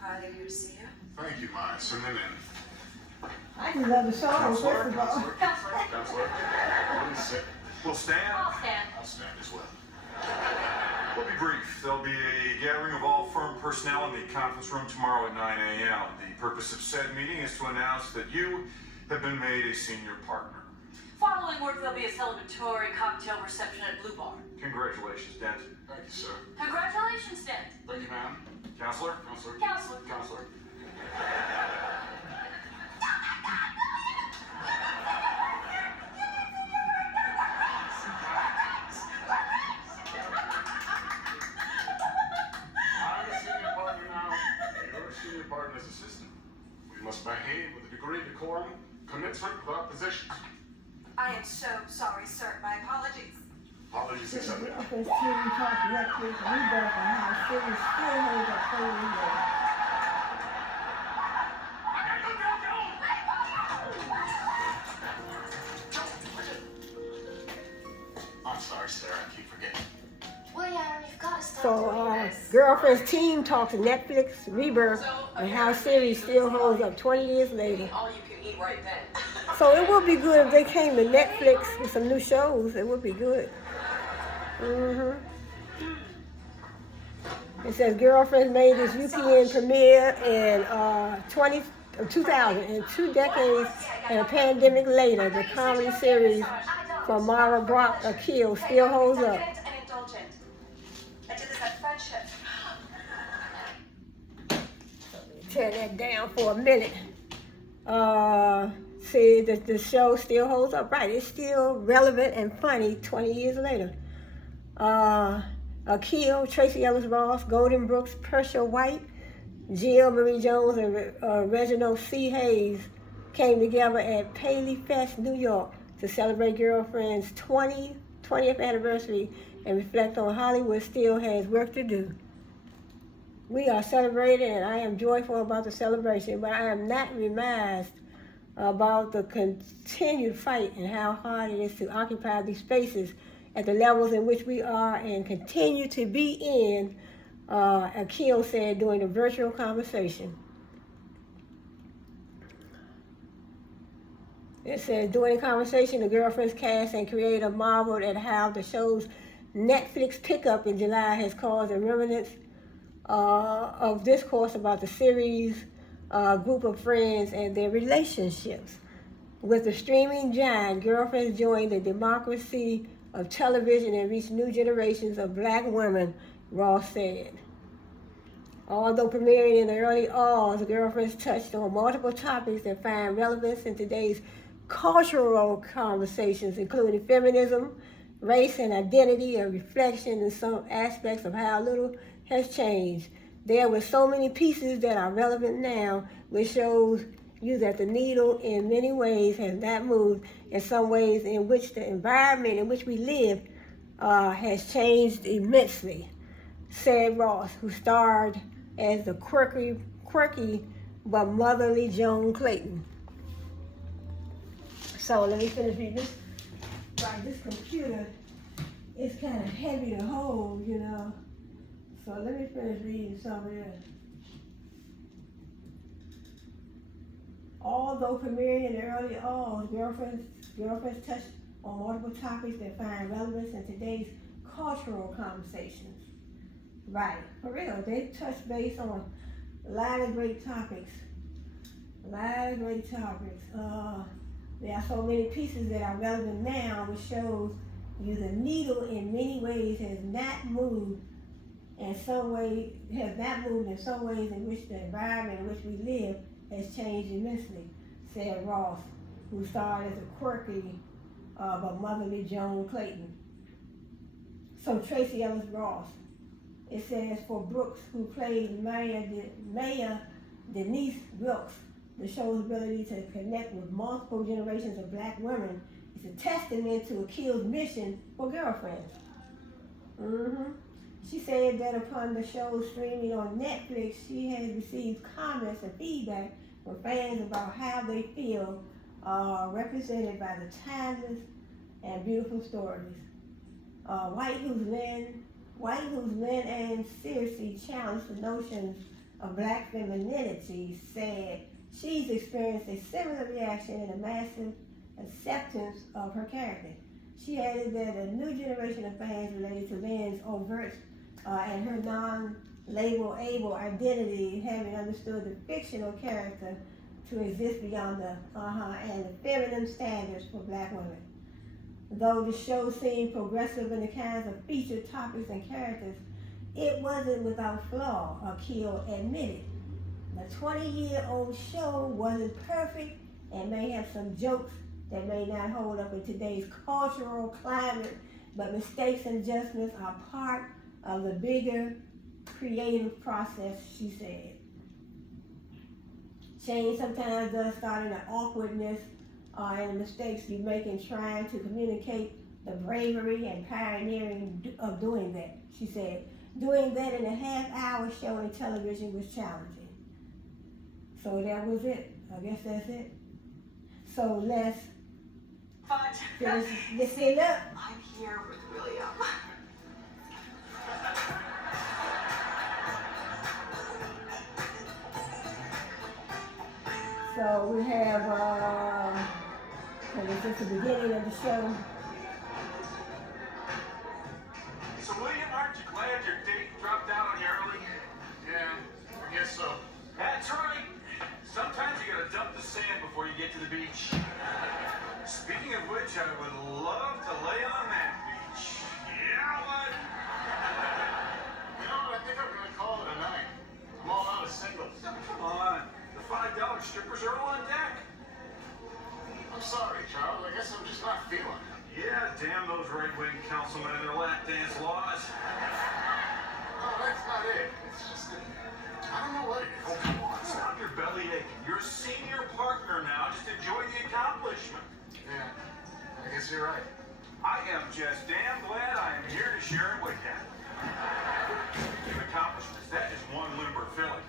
Father here to see you. Thank you, my synonym. I just love the song, Counselor, first of all. Counselor. Please sit. We'll stand. I'll stand. I'll stand as well. We'll be brief. There'll be a gathering of all firm personnel in the conference room tomorrow at 9 a.m. The purpose of said meeting is to announce that you have been made a senior partner. Following work, there'll be a celebratory cocktail reception at Blue Bar. Congratulations, Dent. Thank you, sir. Congratulations, Dent. Thank you, ma'am. Counselor? Counselor. Counselor. Counselor. I'm a senior partner now. You're a senior partner's assistant. We must behave with a degree of decorum commensurate with our positions. I am so sorry, sir. My apologies. Apologies This is accepted. Girlfriends TV Talk Netflix Rebirth and how series still holds up 20 years later. I'm sorry, Sarah. I keep forgetting. William, you've got to stop So, doing this. Girlfriends Team Talks Netflix Rebirth and how series still holds up 20 years later. All you can eat right then. So it would be good if they came to Netflix with some new shows. It would be good. It says Girlfriends made its UPN premiere in 2000, and 2 decades and a pandemic later, the comedy series from Mara Brock Akil still holds up. And indulgent. I did this at friendship. Tear that down for a minute. See that the show still holds up, right? It's still relevant and funny 20 years later. Akil, Tracy Ellis Ross, Golden Brooks, Persia White, Jill Marie Jones, and Reginald C. Hayes came together at Paley Fest, New York to celebrate Girlfriend's 20th anniversary and reflect on Hollywood still has work to do. We are celebrating, and I am joyful about the celebration, but I am not reminded about the continued fight and how hard it is to occupy these spaces at the levels in which we are and continue to be in, Akil said during a virtual conversation. It says, during the conversation, the Girlfriends cast and creator marveled at how the show's Netflix pickup in July has caused a remnant of discourse about the series' group of friends and their relationships. With the streaming giant, Girlfriends joined the democracy of television and reached new generations of black women, Ross said. Although premiering in the early aughts, Girlfriends touched on multiple topics that find relevance in today's cultural conversations, including feminism, race and identity, a reflection in some aspects of how little has changed. There were so many pieces that are relevant now, which shows you that the needle in many ways has not moved, in some ways in which the environment in which we live has changed immensely, said Ross, who starred as the quirky but motherly Joan Clayton. So let me finish reading this. Right, this computer is kind of heavy to hold, you know. So let me finish reading some of this. Although premiering in the early aughts, Girlfriends touched on multiple topics that find relevance in today's cultural conversations. Right, for real, they touched base on a lot of great topics. There are so many pieces that are relevant now, which shows you the needle in many ways has not moved in some ways in which the environment in which we live has changed immensely, said Ross, who starred as a quirky but motherly Joan Clayton. So Tracy Ellis Ross, it says, for Brooks, who played Maya Denise Wilkes, the show's ability to connect with multiple generations of black women is a testament to Akil's mission for Girlfriends. She said that upon the show streaming on Netflix, she has received comments and feedback from fans about how they feel represented by the timeless and beautiful stories. White who's Lynn and Searcy challenged the notions of black femininity, said she's experienced a similar reaction and a massive acceptance of her character. She added that a new generation of fans related to Lynn's overt and her non-label-able identity, having understood the fictional character to exist beyond the and the feminine standards for black women. Though the show seemed progressive in the kinds of featured topics and characters, it wasn't without flaw, Akil admitted. The 20-year-old show wasn't perfect and may have some jokes that may not hold up in today's cultural climate, but mistakes and adjustments are part of the bigger creative process, she said. Change sometimes does start in the awkwardness and the mistakes you make in trying to communicate the bravery and pioneering of doing that, she said. Doing that in a half-hour show on television was challenging. So that was it. I guess that's it. So let's finish this thing up. I'm here with William. So we have, this is the beginning of the show. So, William, aren't you glad your date dropped out on you early? Yeah, I guess so. That's right. Sometimes you gotta dump the sand before you get to the beach. Speaking of which, I would love to lay on that beach. Yeah, bud. You know what? I think I'm gonna call it a night. I'm all out of singles. Come on. The $5 strippers are all on deck. I'm sorry, Charles. I guess I'm just not feeling it. Yeah, damn those right-wing councilmen and their lap dance laws. No, that's not it. It's just that I don't know what it is. Oh, come on. Stop your belly aching. You're a senior partner now. Just enjoy the accomplishment. Yeah, I guess you're right. I am just damn glad I am here to share it with you. Accomplishments, that is one limber filling.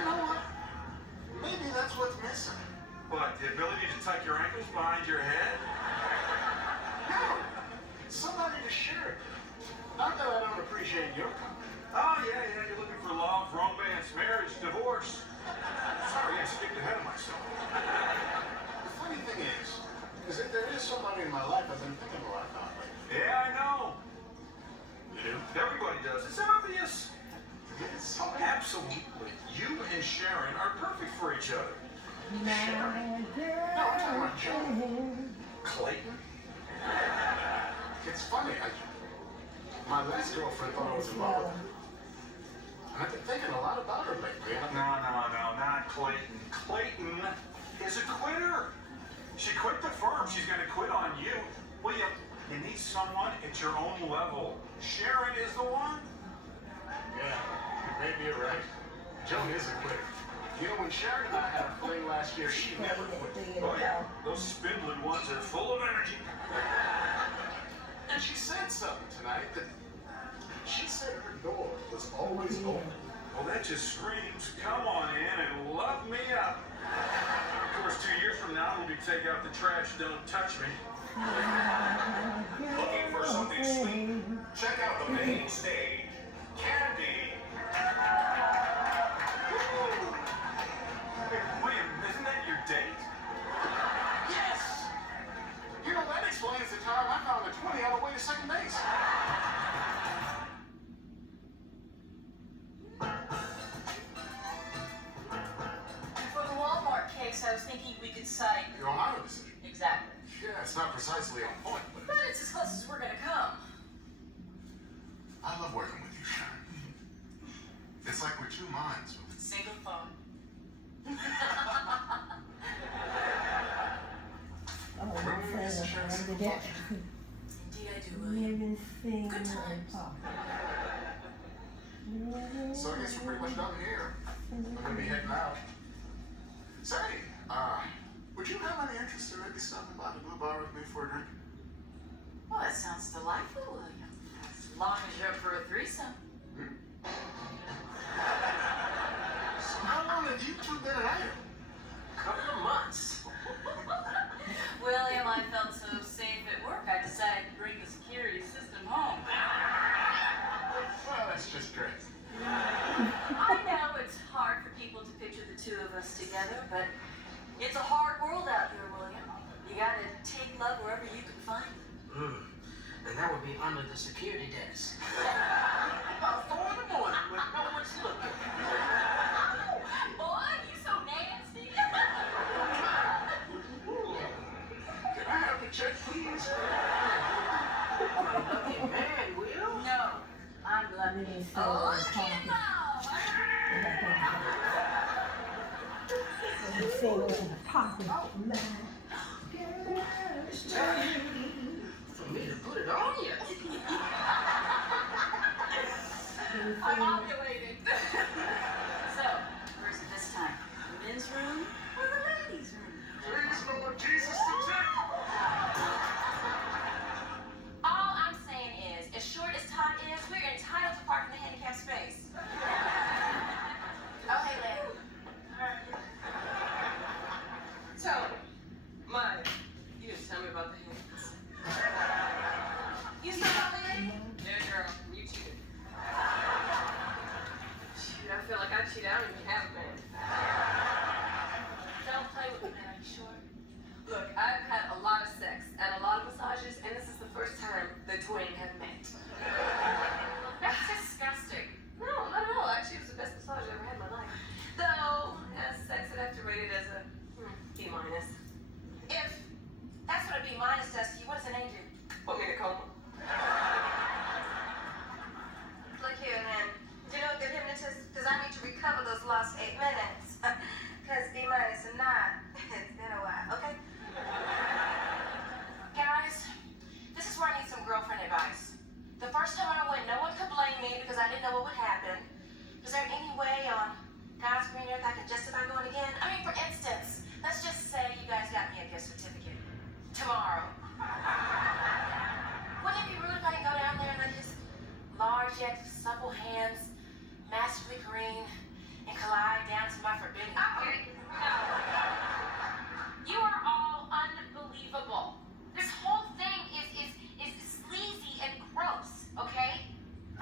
You know what? Maybe that's what's missing. What, the ability to tuck your ankles behind your head? No, somebody to share it with. Not that I don't appreciate your company. Oh, yeah, you're looking for love, romance, marriage, divorce. Sorry, I skipped ahead of myself. The funny thing is that there is somebody in my life I've been thinking a lot about lately. Yeah, I know. You do? Everybody does. It's obvious. Yes. Oh, absolutely. You and Sharon are perfect for each other. Sharon? No, I'm talking about Joe. Clayton? It's funny. My last girlfriend thought I was in love with her. And I've been thinking a lot about her lately. No, not Clayton. Clayton is a quitter. She quit the firm. She's going to quit on you. William, you need someone at your own level. Sharon is the one. Yeah, maybe you're right. Joan is a quitter. You know, when Sharon and I had a fling last year, she never quit. Oh, yeah. Those spindly ones are full of energy. And she said something tonight that she said her door was always open. Well, that just screams, come on in and love me up. Of course, 2 years from now, when we take out the trash, don't touch me. Looking for something sweet? Check out the main stage. Candy. Hey, William, isn't that your date? Yes. You know, that explains the time I found a 20 on the way to second base. For the Walmart case, I was thinking we could cite. Your Ohio decision. Exactly. Yeah, it's not precisely on point, but But it's as close as we're gonna come. I love working with you, Sharon. It's like we're two minds. Single phone. Indeed, I do, William. Good times. So I guess we're pretty much done here. I'm gonna be heading out. Say, would you have any interest in maybe stopping by the Blue Bar with me for a drink? Well, that sounds delightful, William. As long as you're up for a threesome. So how long have you two been at it? Couple of months. William, I felt so safe under the security desk. About 4 in the morning when no one's looking. Boy, you so nasty. Can I have the check, please? Lucky man, Will. No, I'm Let me lucky. just say Oh, what Kimbo! he said was in the pocket of mine. It's time for me to put it on you. I'm ovulating. So, where's it this time? The men's room or the ladies' room? Please, Lord Jesus, the check. All I'm saying is, as short as Todd is, we're entitled to park in the handicap space. Oh, hey, Lynn. So, Maya, you didn't tell me about the hands. You still got Lynn? Yeah, girl, you cheated. Shoot, I feel like I cheat. I don't even have a man. Don't play with me, man. Are you sure? Look, I've had a lot of sex and a lot of massages, and this is the first time the twain have met. That's disgusting. No, not at all. Actually, it was the best massage I ever had in my life. Though, as sex, I'd have to rate it as a B minus. If that's what a B minus does to you, what does an A do? Put me in a coma. Look here, man. Do you know a good hypnotist? Because I need to recover those lost 8 minutes. Because B minus or not, it's been a while, okay? Guys, this is where I need some girlfriend advice. The first time I went, no one could blame me because I didn't know what would happen. Is there any way on God's green earth I could justify going again? I mean, for instance, let's just say you guys got me a gift certificate tomorrow. Wouldn't it be rude if I didn't go down there and let his large yet supple hands masterfully green and collide down to my forbidden? Okay, no. You are all unbelievable. This whole thing is sleazy and gross, okay?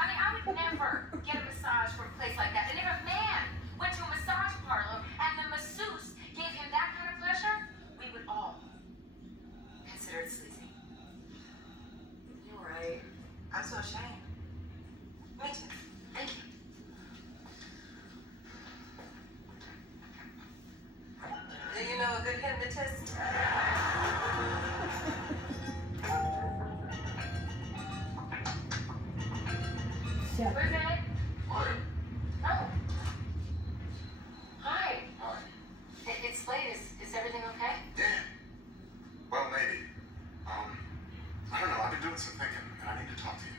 I mean, I would never get a massage from a place like that. And if a man went to a massage parlor and the masseuse gave him that kind of pleasure, we would all consider it sleazy. You're right. I'm so ashamed. Me too. Thank you. Do you know a good hypnotist? Shut Where's it? What? No. Hi. Hi. It's late. Is everything okay? Yeah. Well, maybe. I don't know. I've been doing some thinking, and I need to talk to you.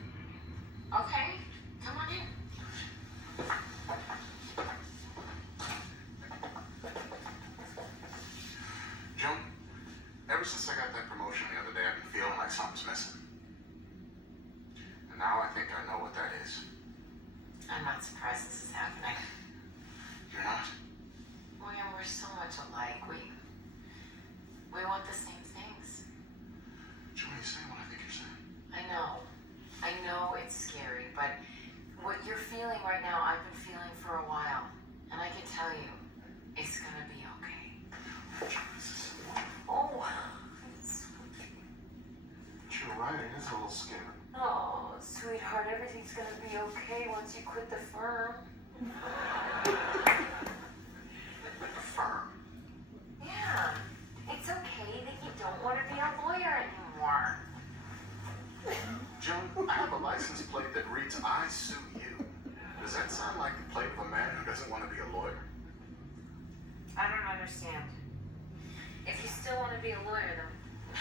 Okay. Come on in. Joan, ever since I got that promotion the other day, I've been feeling like something's missing. And now I think I know what that is. I'm not surprised this is happening. You're not? William, we're so much alike. We want the same things. Joan, you saying what I think you're saying? I know it's scary, but what you're feeling right now, I've been feeling for a while. And I can tell you, it's gonna be okay. Joan, this is... Oh, You're right, it is a little scary. oh, sweetheart, everything's gonna be okay once you quit the firm. The firm. Yeah, it's okay that you don't want to be a lawyer anymore. Joan, I have a license plate that reads, I sue you. Does that sound like the plate of a man who doesn't want to be a lawyer? I don't understand. If you still want to be a lawyer, then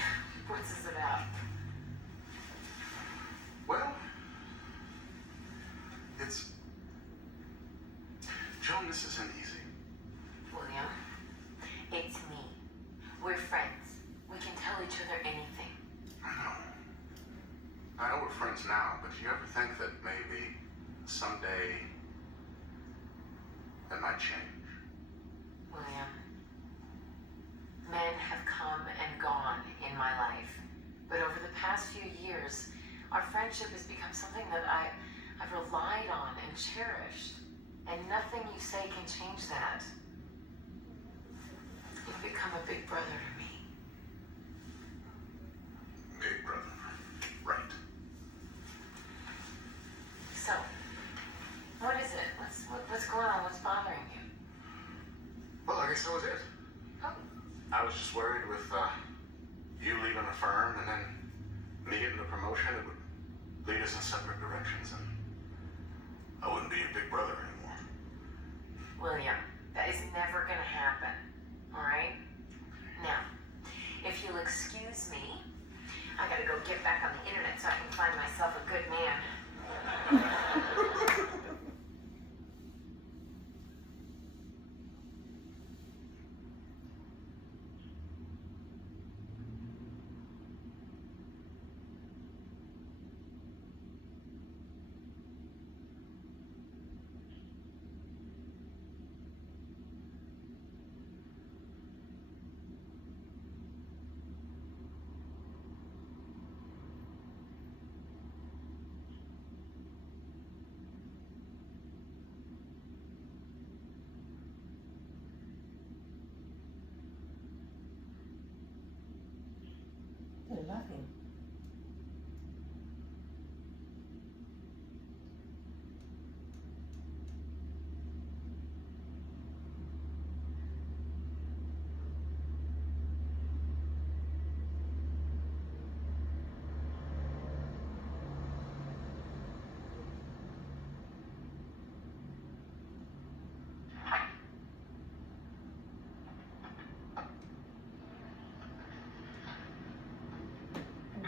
what's this about? Well, it's... Joan, this isn't easy. William, it's me. We're friends. We can tell each other anything. I know we're friends now, but do you ever think that maybe someday that might change? William, men have come and gone in my life. But over the past few years, our friendship has become something that I've relied on and cherished. And nothing you say can change that. You've become a big brother to me. Big brother. Right. you leaving the firm and then me getting the promotion, it would lead us in separate directions, and I wouldn't be your big brother anymore. William, that is never gonna happen, all right? Now, if you'll excuse me, I gotta go get back on the internet so I can find myself a good man. I love him.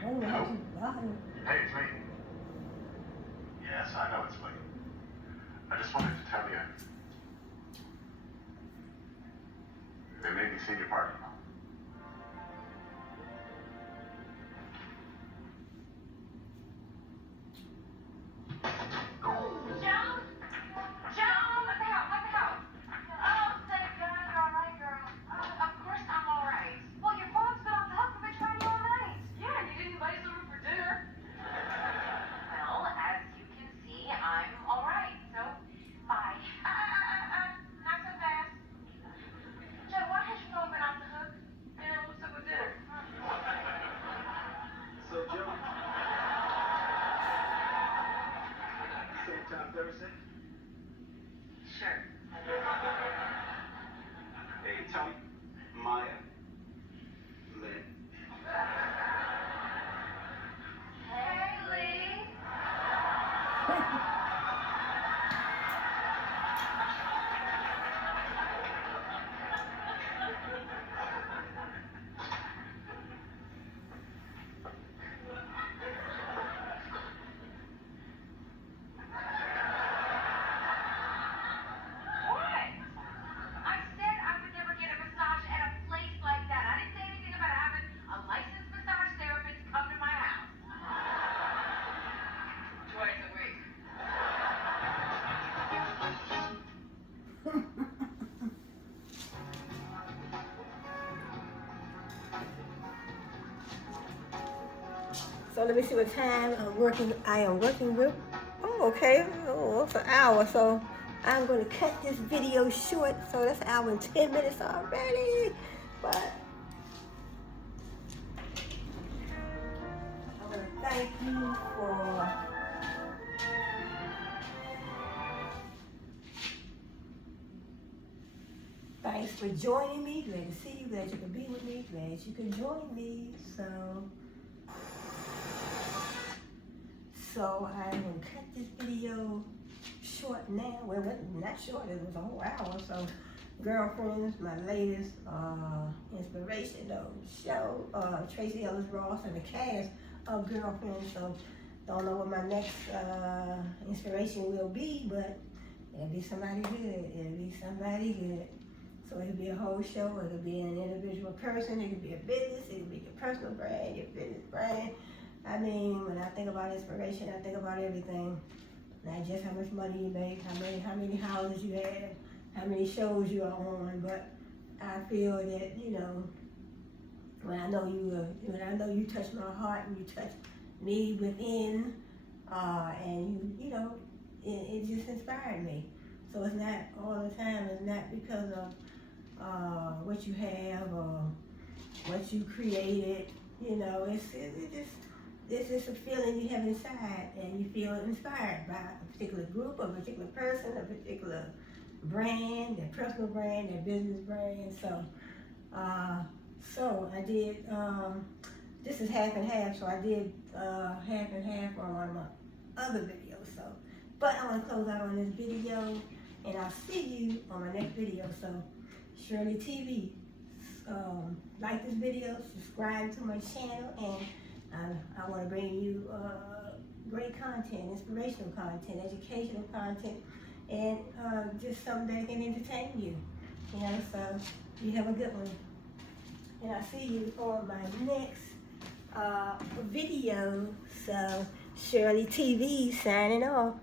Hello? Hey, it's me. Yes, I know it's late. I just wanted to tell you. They made me senior partner. Thursday? Sure. Hey, Tommy, Maya, Lynn. Hey, Lee. So let me see what time I am working with. Oh, okay. Oh, it's an hour. So I'm going to cut this video short. So that's an hour and 10 minutes already. But I want to thank you for thanks for joining me. Glad to see you. Glad you could be with me. Glad you could join me. So I'm going to cut this video short now. Well, it wasn't not short, it was a whole hour. So Girlfriends, my latest inspirational show, Tracee Ellis Ross and the cast of Girlfriends. So don't know what my next inspiration will be, but it'll be somebody good. It'll be somebody good. So it'll be a whole show. It'll be an individual person. It could be a business. It could be your personal brand, your business brand. I mean, when I think about inspiration, I think about everything. Not just how much money you make, how many houses you have, how many shows you are on, but I feel that, you know, when I know you touch my heart and you touch me within, and you know, it just inspired me. So it's not all the time, it's not because of what you have or what you created, you know, it's just a feeling you have inside, and you feel inspired by a particular group, a particular person, a particular brand, their personal brand, their business brand. So I did this is half and half, so I did half and half on one of my other videos. So, but I'm gonna close out on this video, and I'll see you on my next video. So, Shirley TV, like this video, subscribe to my channel, and I want to bring you great content, inspirational content, educational content, and just something that can entertain you. You know, so you have a good one. And I'll see you on my next video. So, Shirley TV signing off.